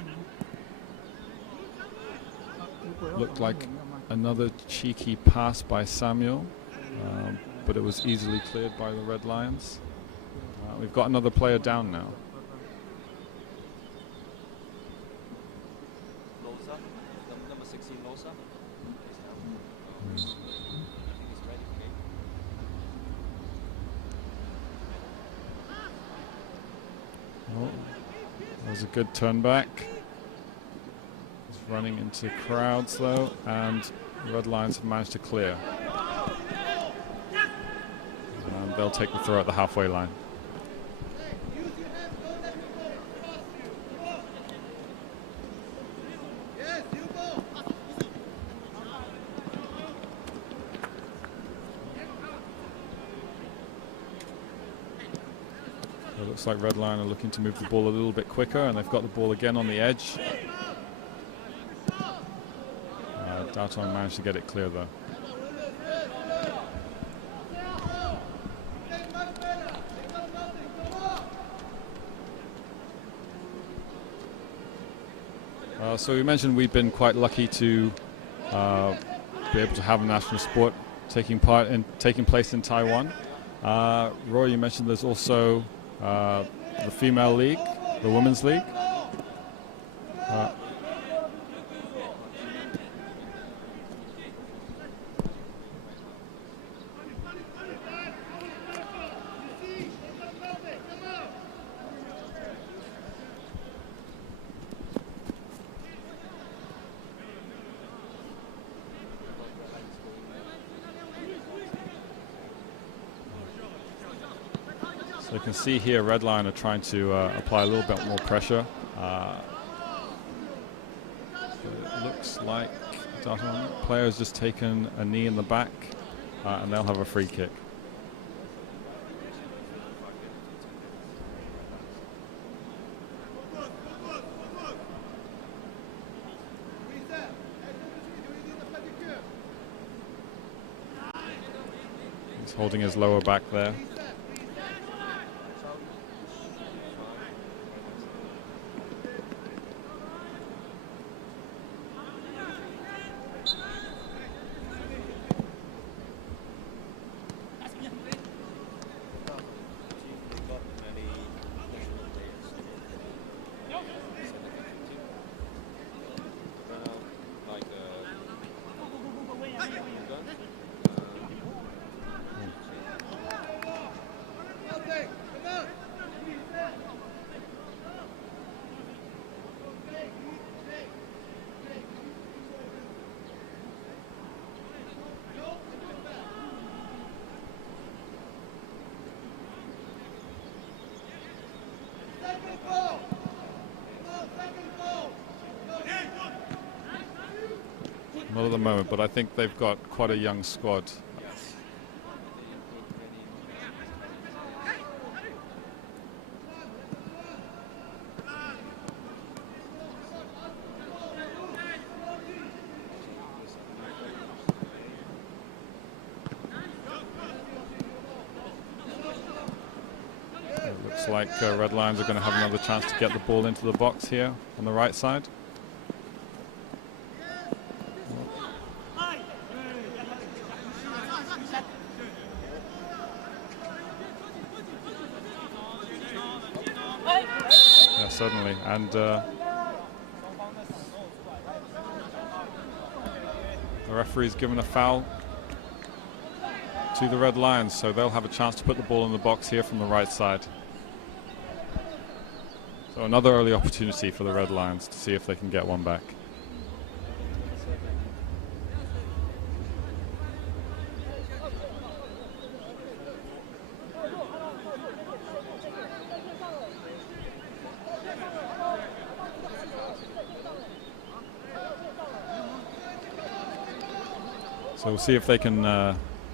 Looked like another cheeky pass by Samuel, but it was easily cleared by the Red Lions. We've got another player down now. Number 16, Losa. Oh, that was a good turn back. He's running into crowds though, and the Red Lions have managed to clear. And they'll take the throw at the halfway line. It looks like Red Lion are looking to move the ball a little bit quicker, and they've got the ball again on the edge. Tatung managed to get it clear though. So we mentioned we've been quite lucky to be able to have a national sport taking place in Taiwan. Roy, you mentioned there's also the female league, the women's league. So you can see here Red Lion are trying to apply a little bit more pressure. It looks like Tatung player has just taken a knee in the back, and they'll have a free kick. He's holding his lower back there. Not at the moment, but I think they've got quite a young squad. It looks like Red Lions are going to have another chance to get the ball into the box here on the right side. Yeah, certainly, and the referee's given a foul to the Red Lions, so they'll have a chance to put the ball in the box here from the right side. So another early opportunity for the Red Lions to see if they can get one back. So we'll see if they can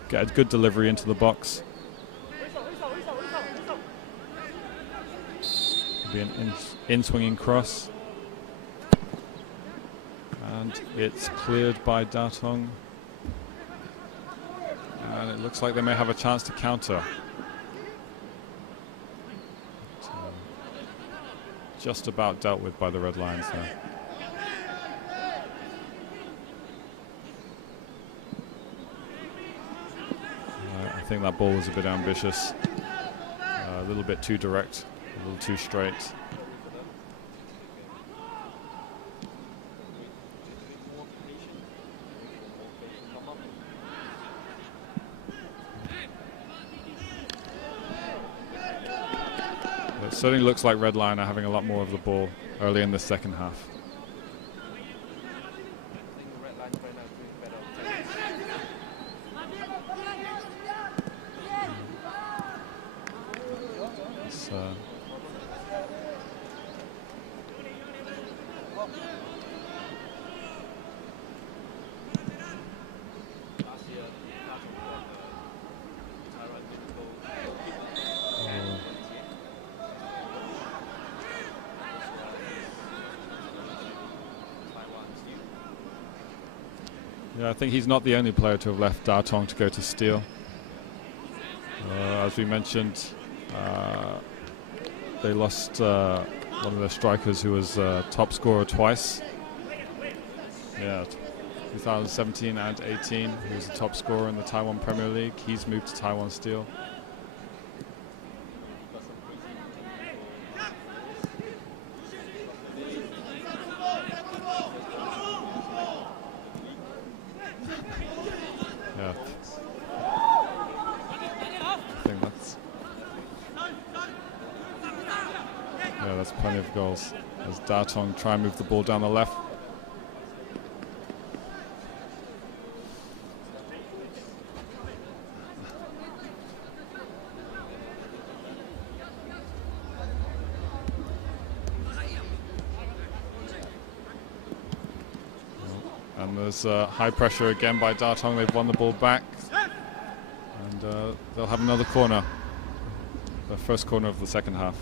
get a good delivery into the box. be an in-swinging cross. And it's cleared by Tatung. And it looks like they may have a chance to counter. But, just about dealt with by the Red Lions there. I think that ball was a bit ambitious. A little bit too direct, a little too straight. It certainly looks like Red Lion are having a lot more of the ball early in the second half. Yeah, I think he's not the only player to have left Tatung to go to Steel. As we mentioned, they lost one of their strikers who was top scorer twice. Yeah, 2017 and 18, he was the top scorer in the Taiwan Premier League. He's moved to Taiwan Steel. Plenty of goals as Tatung try and move the ball down the left. And there's high pressure again by Tatung. They've won the ball back, and they'll have another corner, the first corner of the second half.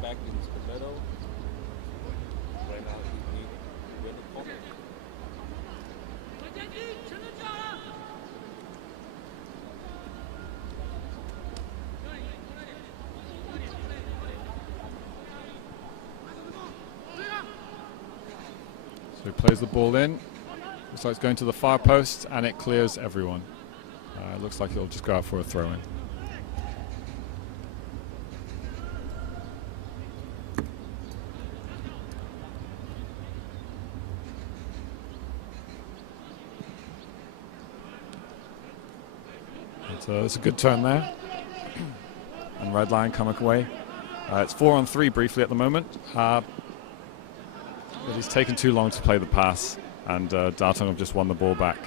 Back into the middle. Right now he win the corner. So he plays the ball in. Looks like it's going to the far post, and it clears everyone. It looks like it'll just go out for a throw-in. It's a good turn there. And Red Lion coming away. It's 4-on-3 briefly at the moment. But he's taken too long to play the pass, and Tatung have just won the ball back.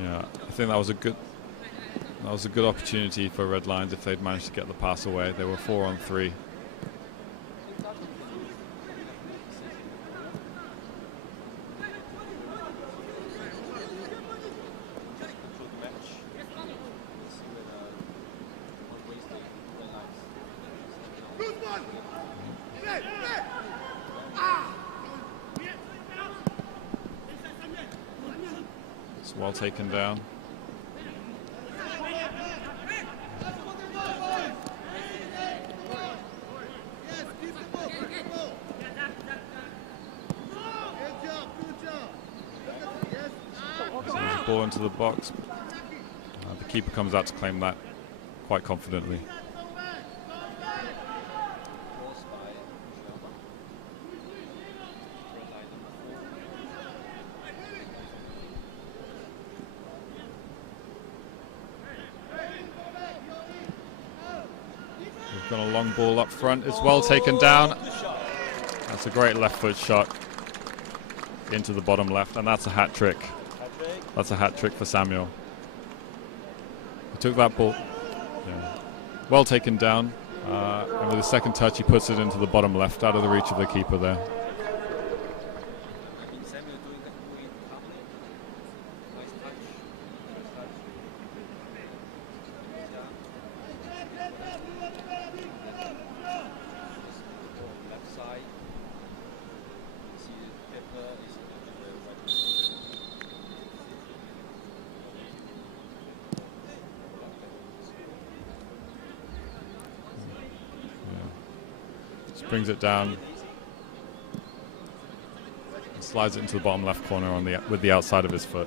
Yeah, I think that was a good opportunity for Red Lions if they'd managed to get the pass away. They were 4-on-3. It's well taken down. Ball into the box. The keeper comes out to claim that quite confidently. We've got a long ball up front. It's well taken down. That's a great left foot shot into the bottom left, and that's a hat trick. That's a hat trick for Samuel. He took that ball. Yeah. Well taken down. And with the second touch, he puts it into the bottom left, out of the reach of the keeper there. Brings it down, and slides it into the bottom left corner on with the outside of his foot.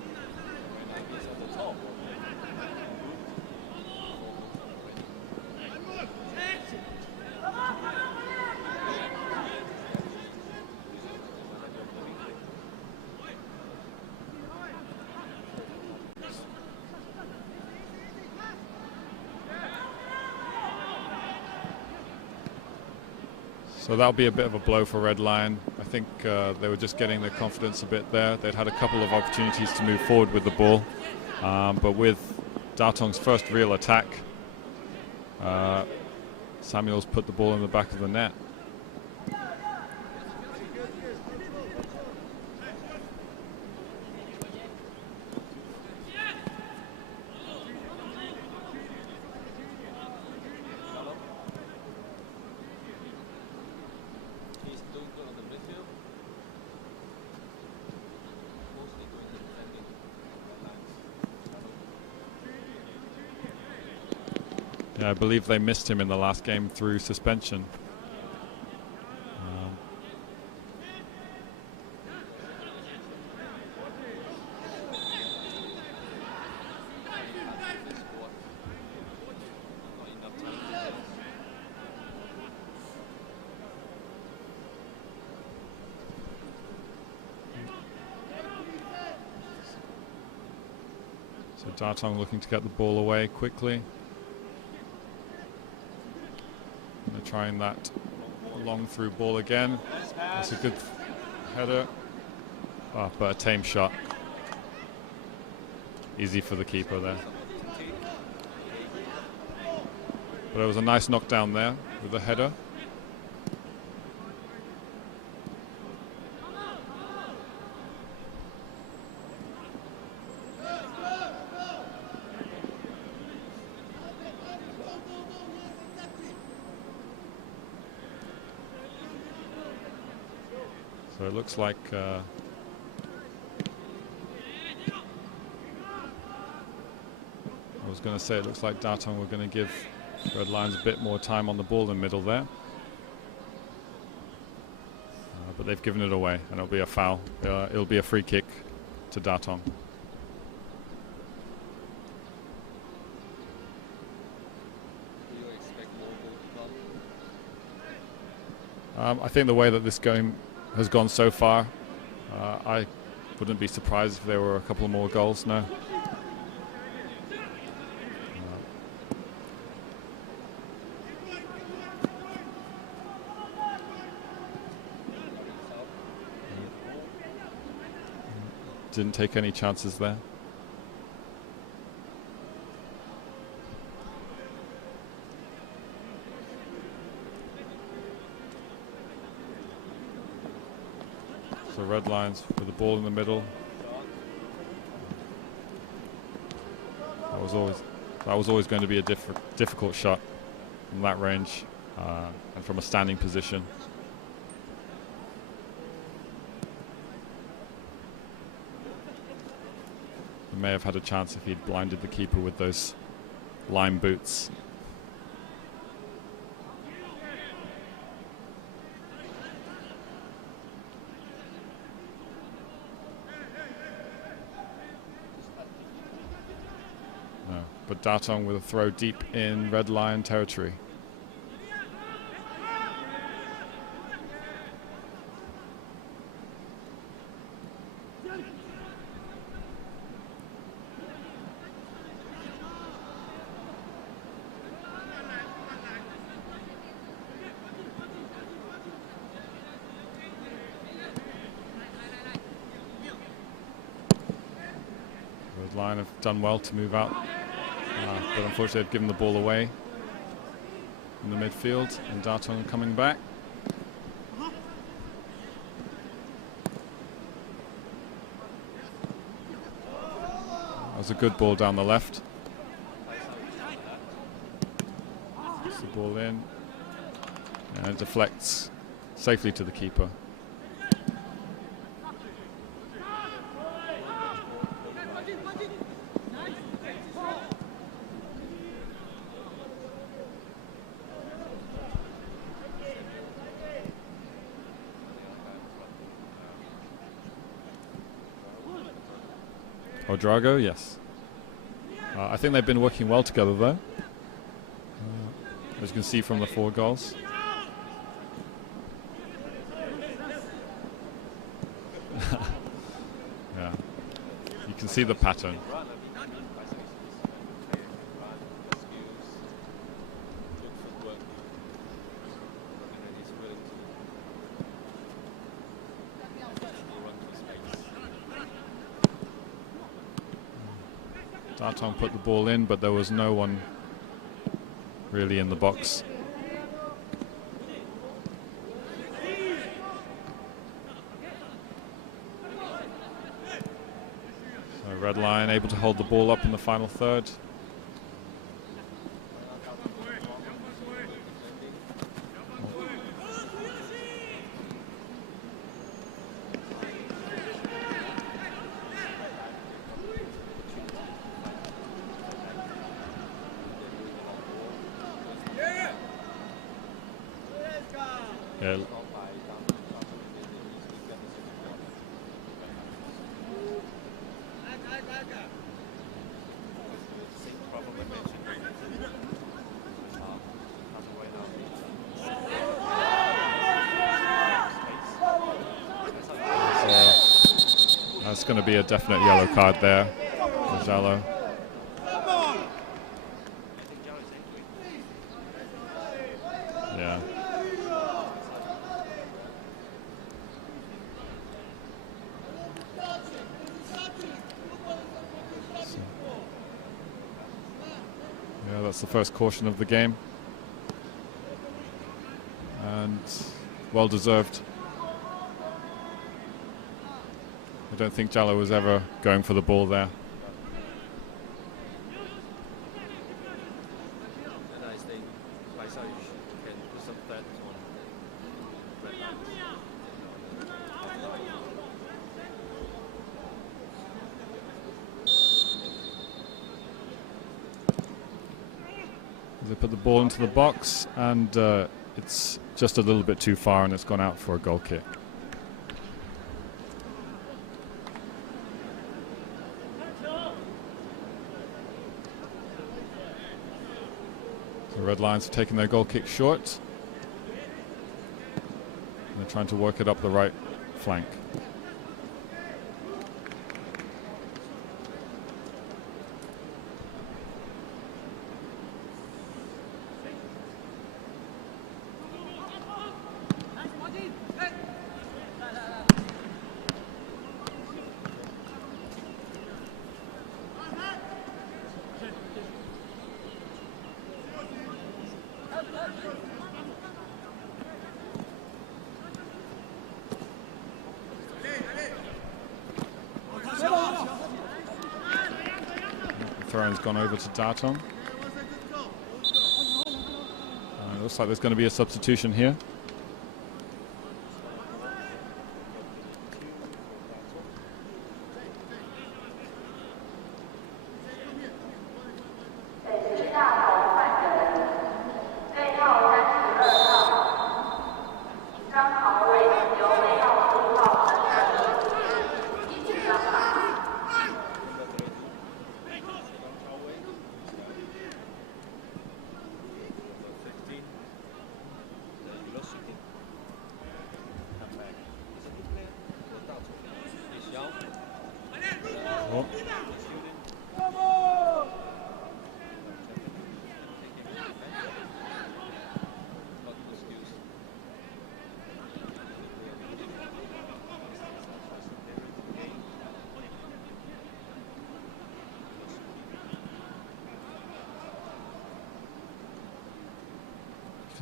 So that'll be a bit of a blow for Red Lion. I think they were just getting their confidence a bit there. They'd had a couple of opportunities to move forward with the ball. But with Datong's first real attack, Samuels put the ball in the back of the net. Yeah, I believe they missed him in the last game through suspension. So Tatung looking to get the ball away quickly. Trying that long through ball again. That's a good header. But a tame shot. Easy for the keeper there. But it was a nice knockdown there with the header. So it looks like I was going to say it looks like Tatung were going to give Red Lions a bit more time on the ball in the middle there. But they've given it away and it'll be a foul. It'll be a free kick to Tatung. I think the way that this game has gone so far, I wouldn't be surprised if there were a couple more goals now. Didn't take any chances there. So Red Lions with the ball in the middle. That was always going to be a difficult shot from that range and from a standing position. He may have had a chance if he'd blinded the keeper with those lime boots. But Tatung with a throw deep in Red Lion territory. Red Lion have done well to move out. But unfortunately they've given the ball away. in the midfield, and Tatung coming back. That was a good ball down the left. Gets the ball in, and it deflects safely to the keeper. Drago, yes. I think they've been working well together, though. As you can see from the 4 goals. Yeah, you can see the pattern. Tatung put the ball in, but there was no one really in the box. So Red Lion able to hold the ball up in the final third. Yeah. That's going to be a definite yellow card there for Jallo. Yeah. Yeah, that's the first caution of the game. And well deserved. I don't think Jallo was ever going for the ball there. They put the ball into the box, and it's just a little bit too far, and it's gone out for a goal kick. The Red Lions have taken their goal kick short. And they're trying to work it up the right flank. Throw-in's gone over to Tatung. It looks like there's going to be a substitution here.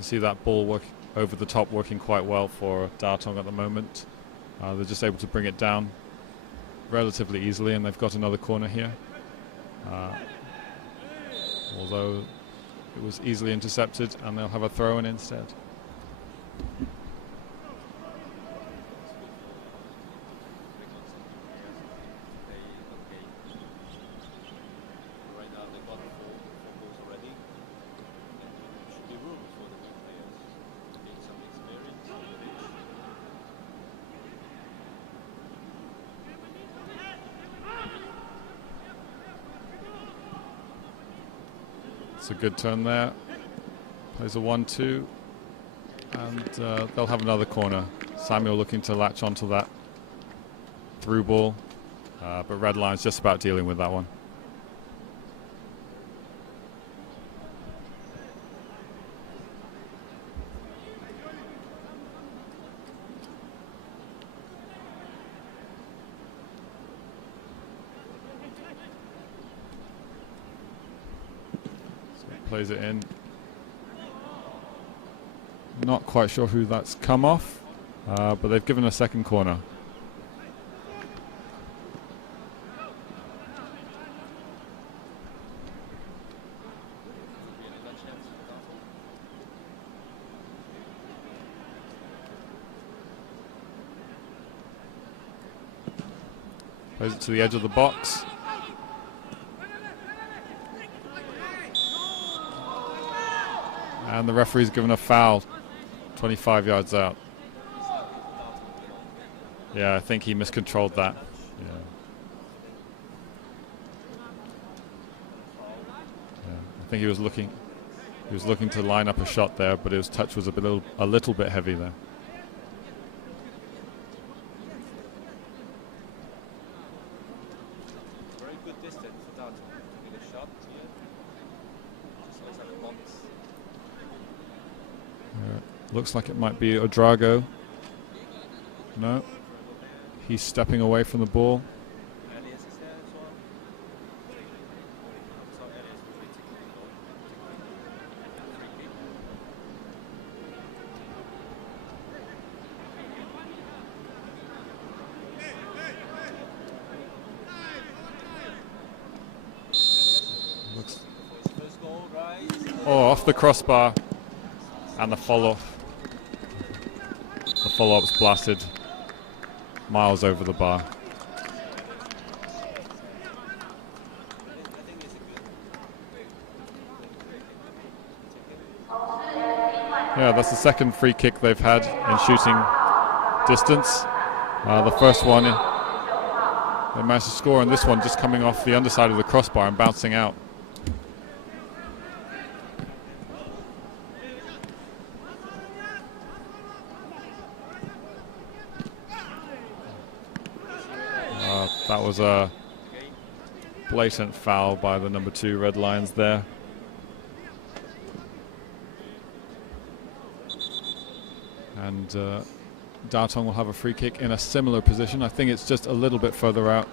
can see that ball work over the top working quite well for Tatung at the moment. They're just able to bring it down relatively easily, and they've got another corner here. Although it was easily intercepted, and they'll have a throw-in instead. It's a good turn there. Plays a 1-2, and they'll have another corner. Samuel looking to latch onto that through ball, but Red Lions just about dealing with that one. Plays it in. Not quite sure who that's come off, but they've given a second corner. Plays it to the edge of the box. And the referee's given a foul 25 yards out. Yeah, I think he miscontrolled that. Yeah. I think he was looking to line up a shot there, but his touch was a little bit heavy there. Very good distance for Tatung to get a shot here. Just outside the box. Looks like it might be Odrago. No. He's stepping away from the ball. Oh, off the crossbar, and the follow-up's blasted miles over the bar. Yeah, that's the second free kick they've had in shooting distance. The first one, they managed to score, and this one just coming off the underside of the crossbar and bouncing out. That was a blatant foul by the number 2 Red Lions there. And Tatung will have a free kick in a similar position. I think it's just a little bit further out.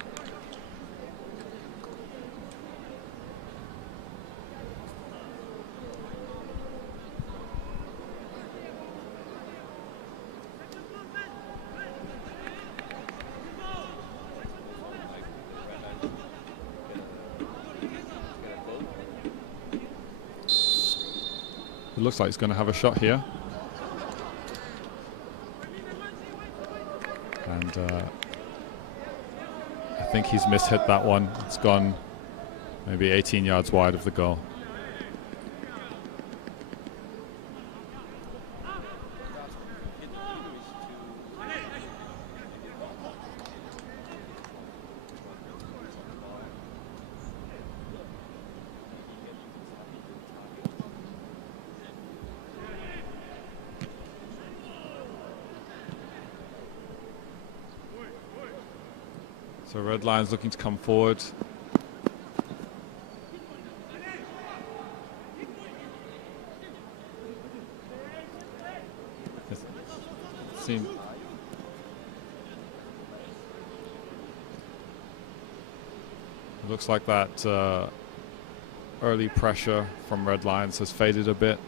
It looks like he's going to have a shot here. And I think he's mishit that one. It's gone maybe 18 yards wide of the goal. So Red Lions looking to come forward. It looks like that early pressure from Red Lions has faded a bit.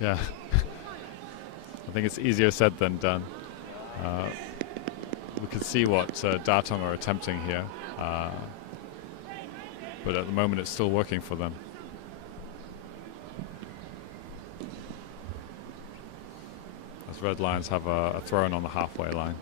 Yeah. I think it's easier said than done. We can see what Tatung are attempting here, but at the moment it's still working for them. As Red Lions have a throw-in on the halfway line.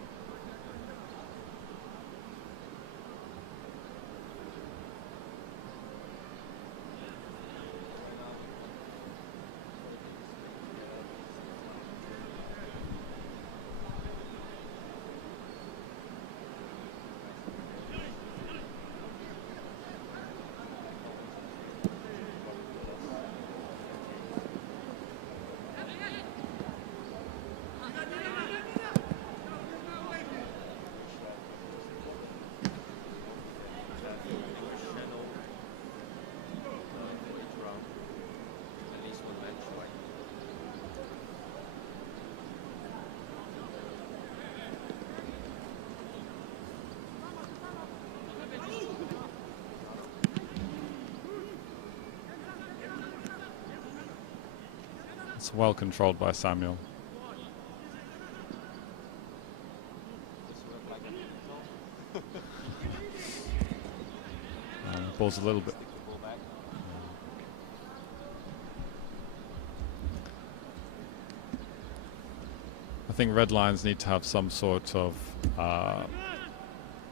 It's well controlled by Samuel. Ball's a little bit. I think Red Lions need to have some sort of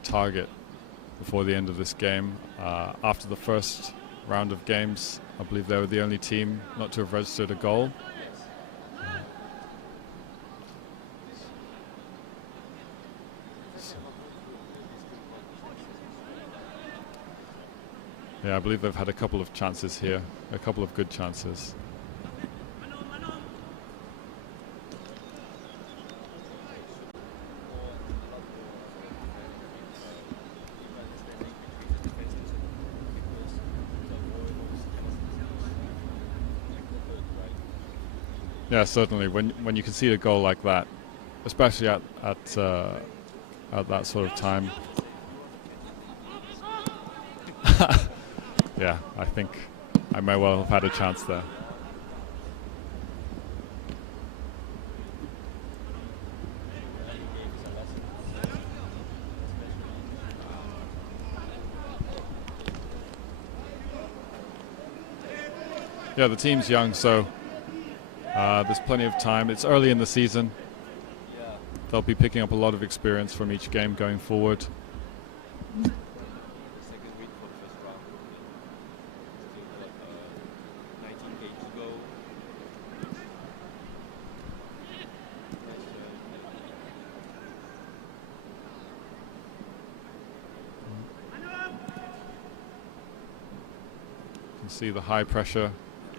target before the end of this game. After the first round of games, I believe they were the only team not to have registered a goal. Yeah, I believe they've had a couple of chances here, a couple of good chances. Yeah, certainly. When you concede a goal like that, especially at that sort of time. Yeah, I think I may well have had a chance there. Yeah, the team's young, so there's plenty of time. It's early in the season. They'll be picking up a lot of experience from each game going forward. See the high pressure,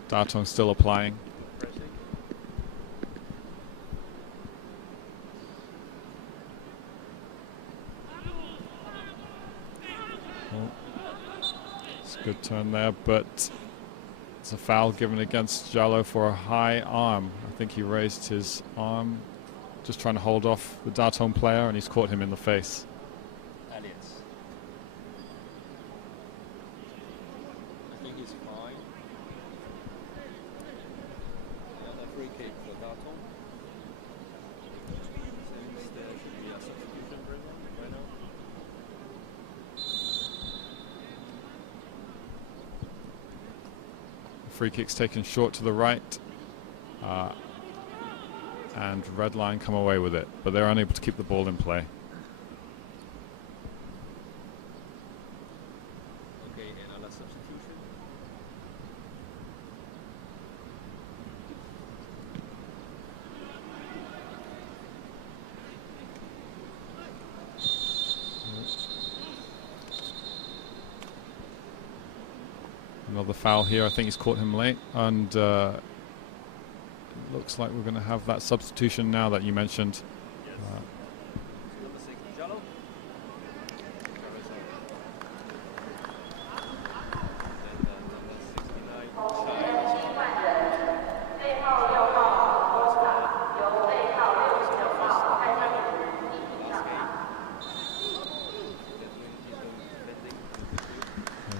Tatung still applying. Oh, it's a good turn there, but it's a foul given against Jallo for a high arm. I think he raised his arm, just trying to hold off the Tatung player, and he's caught him in the face. Free kick's taken short to the right, and Red Line come away with it, but they're unable to keep the ball in play. Okay, another substitution. Another foul here. I think he's caught him late, and it looks like we're going to have that substitution now that you mentioned.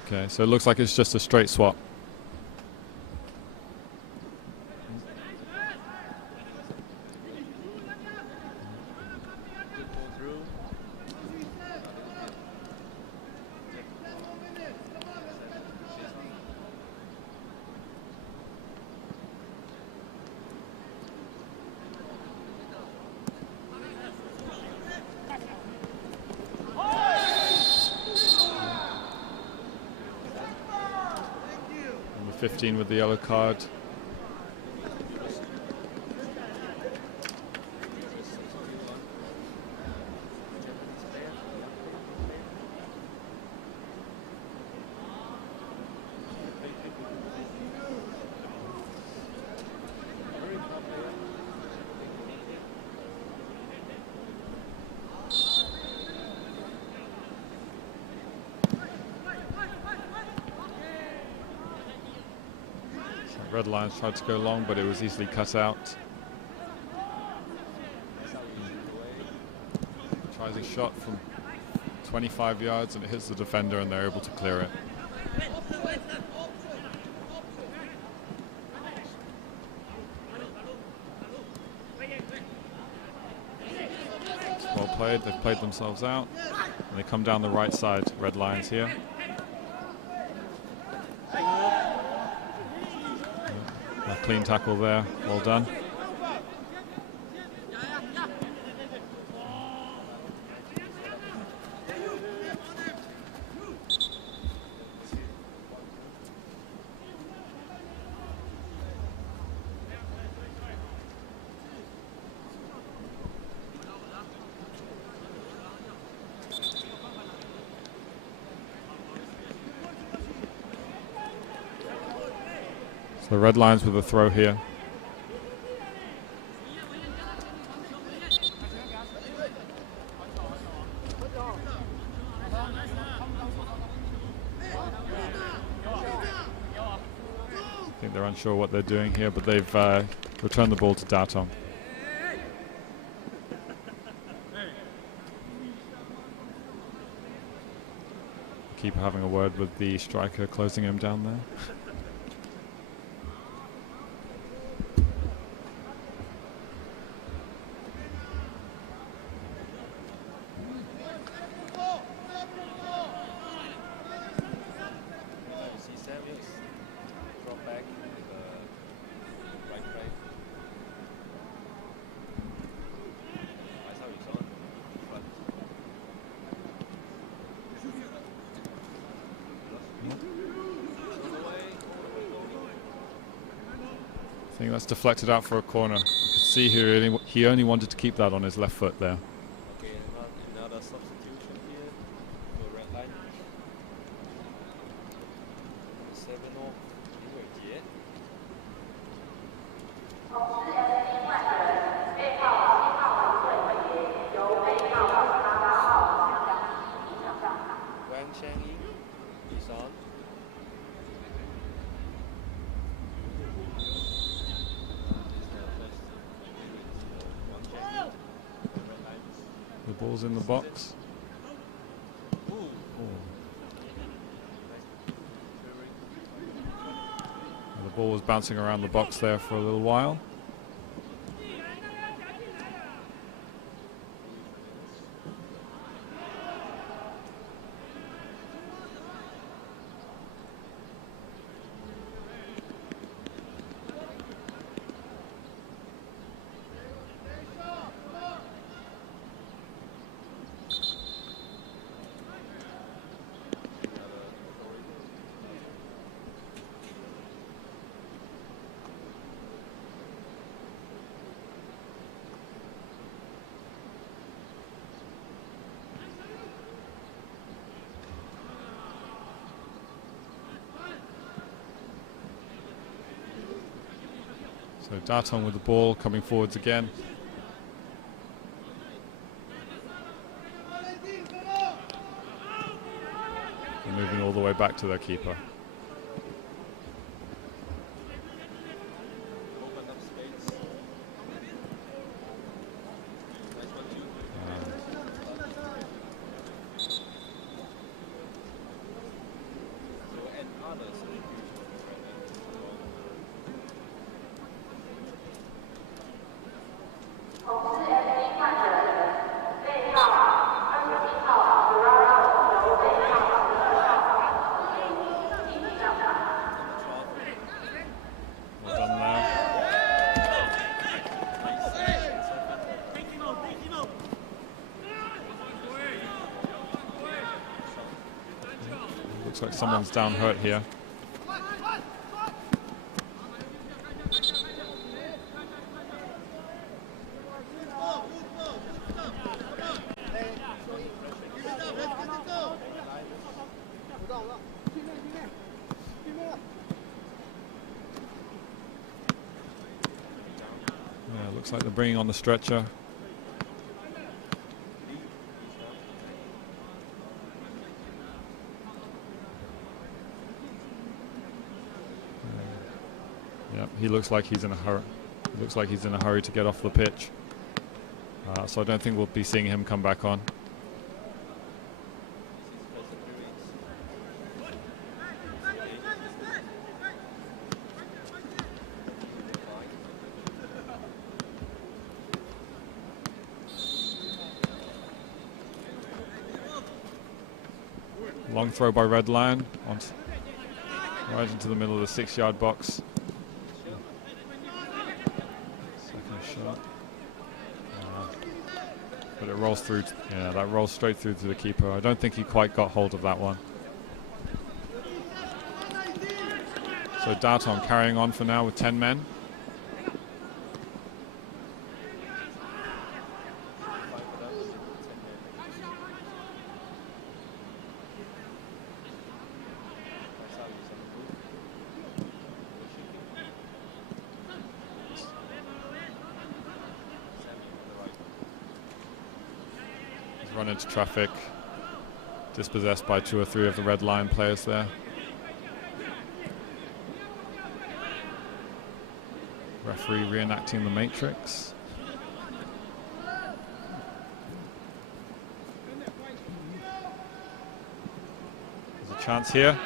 Okay, so it looks like it's just a straight swap. 15 with the yellow card. Red Lions tried to go long, but it was easily cut out. Tries a shot from 25 yards and it hits the defender and they're able to clear it. Well played, they've played themselves out. And they come down the right side, Red Lions here. A clean tackle there, well done. The Red Lions with a throw here. I think they're unsure what they're doing here, but they've returned the ball to Tatung. Keeper having a word with the striker closing him down there. I think that's deflected out for a corner. You could see here he only wanted to keep that on his left foot there. Okay, another substitution here for Red Line. 7 off, 李伟杰。Wang Cheng-Ying is on. The ball's in the box. The ball was bouncing around the box there for a little while. So Tatung with the ball, coming forwards again. And moving all the way back to their keeper. Looks like someone's down hurt here. Looks like they're bringing on the stretcher. Yeah, he looks like he's in a hurry. Looks like he's in a hurry to get off the pitch. So I don't think we'll be seeing him come back on. Long throw by Red Lion, right into the middle of the 6-yard box. Second shot. But it rolls through, yeah, that rolls straight through to the keeper. I don't think he quite got hold of that one. So Tatung carrying on for now with 10 men. Run into traffic, dispossessed by 2 or 3 of the Red Lion players there. Referee reenacting the Matrix. There's a chance here.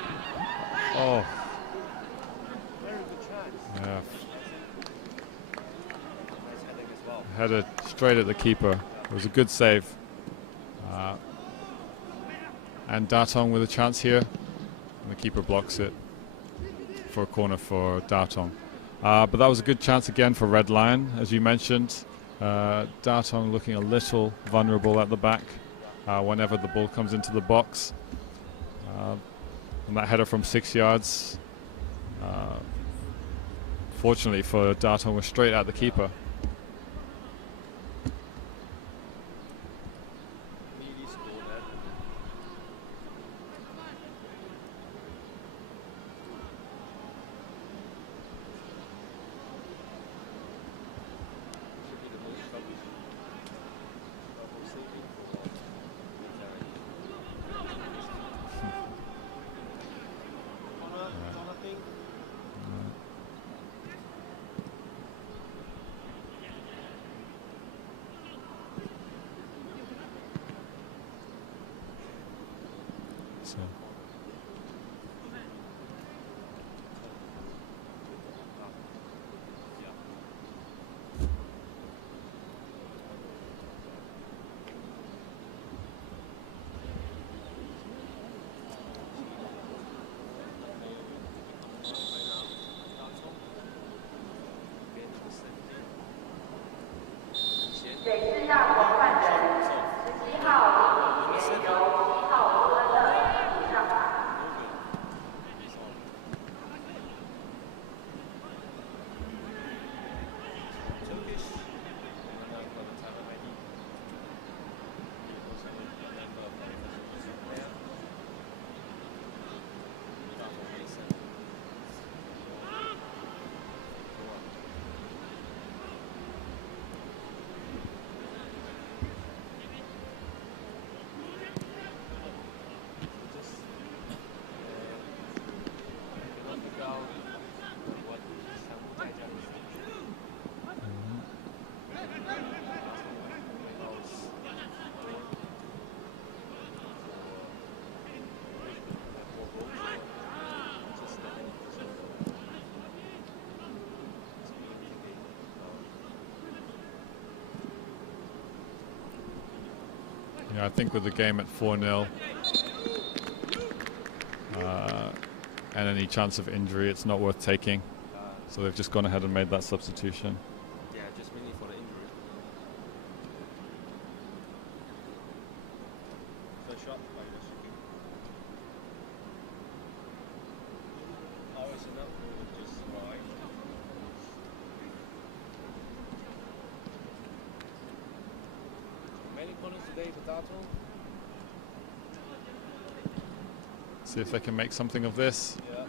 Oh. Yeah. Headed straight at the keeper. It was a good save. And Tatung with a chance here, and the keeper blocks it for a corner for Tatung. But that was a good chance again for Red Lion, as you mentioned. Tatung looking a little vulnerable at the back whenever the ball comes into the box. And that header from 6 yards, fortunately for Tatung, was straight at the keeper. Yeah, I think with the game at 4-0 and any chance of injury, it's not worth taking. So they've just gone ahead and made that substitution. Yeah, just mainly for the injury. First shot by the shooting. Always enough, just wide. Many corners today for Tatung. See if they can make something of this. Yeah.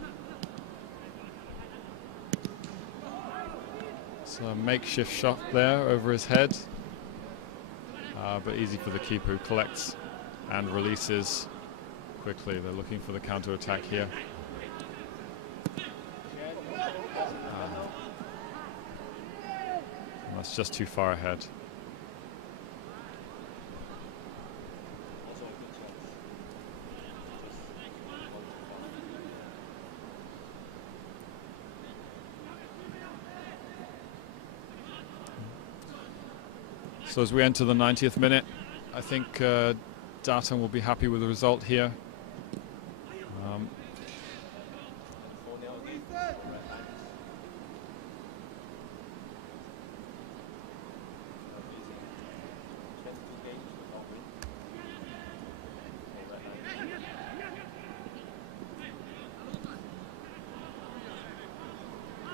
It's a makeshift shot there over his head, but easy for the keeper, who collects and releases quickly. They're looking for the counter-attack here. That's just too far ahead. So as we enter the 90th minute, I think Tatung will be happy with the result here.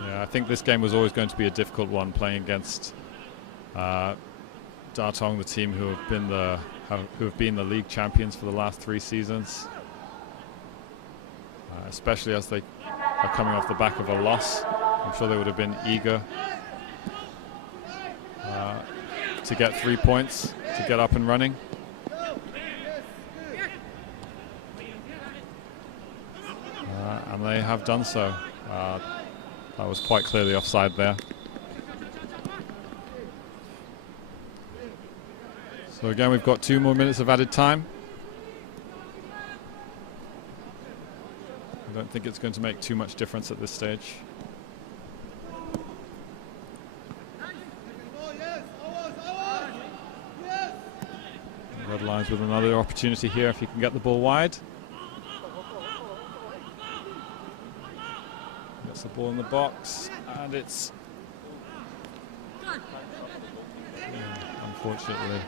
Yeah, I think this game was always going to be a difficult one, playing against Tatung, the team who have been the league champions for the last 3 seasons, especially as they are coming off the back of a loss. I'm sure they would have been eager to get 3 points, to get up and running. And they have done so. That was quite clearly offside there. So again, we've got 2 more minutes of added time. I don't think it's going to make too much difference at this stage. Red Lions with another opportunity here if he can get the ball wide. Gets the ball in the box, and it's unfortunately.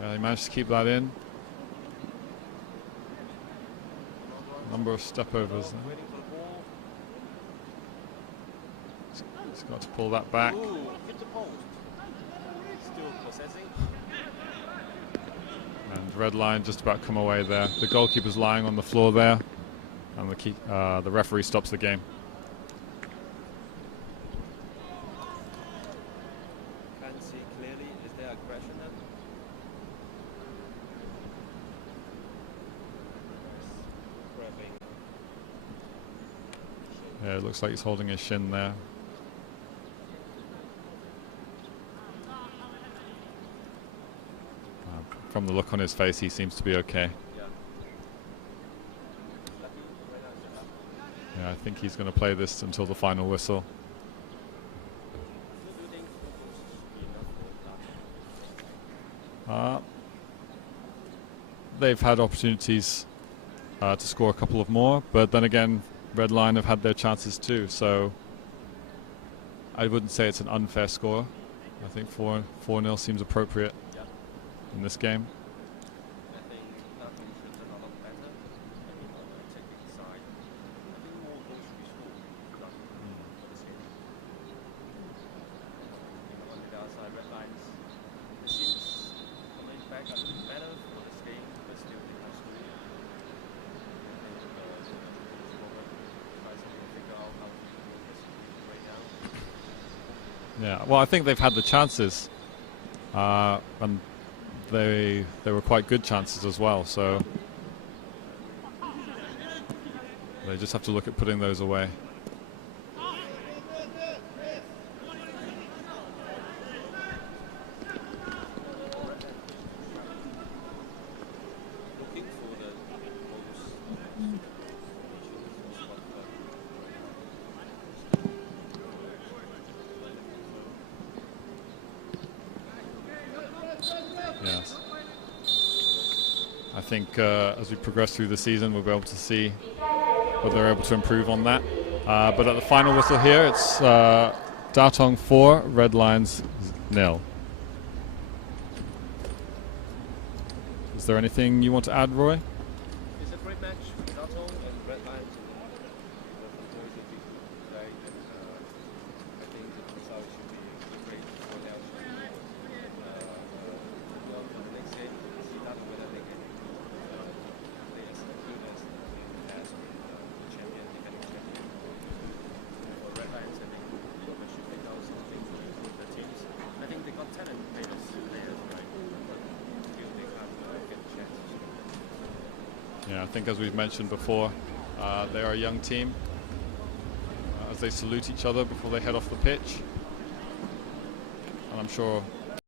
Yeah, they managed to keep that in. Number of stepovers there. He's got to pull that back. And Red Lion just about come away there. The goalkeeper's lying on the floor there, and the referee stops the game. Can't see clearly. Is there aggression then? Yeah, it looks like he's holding his shin there. From the look on his face, he seems to be okay. Yeah, I think he's going to play this until the final whistle. They've had opportunities to score a couple of more, but then again, Red Lion have had their chances too, so I wouldn't say it's an unfair score. I think 4-0 seems appropriate in this game. I think Tatung should have done a lot better. Maybe not taking the side. I think more goals should be scored for this game. On the other side, Red Lions, it seems coming back a little better for this game, but still they have to try to figure out how to do this right now. Yeah, well, I think they've had the chances, and they were quite good chances as well, so they just have to look at putting those away. Looking for the Yes. I think as we progress through the season, we'll be able to see whether they're able to improve on that. But at the final whistle here, it's Tatung 4, Red Lions 0. Is there anything you want to add, Roy? It's a great match. Tatung and Red Lions today, and I think the result should be great for the next game. See Tatung whether they can play as good as the past with the Yeah, I think as we've mentioned before, they are a young team. As they salute each other before they head off the pitch. And I'm sure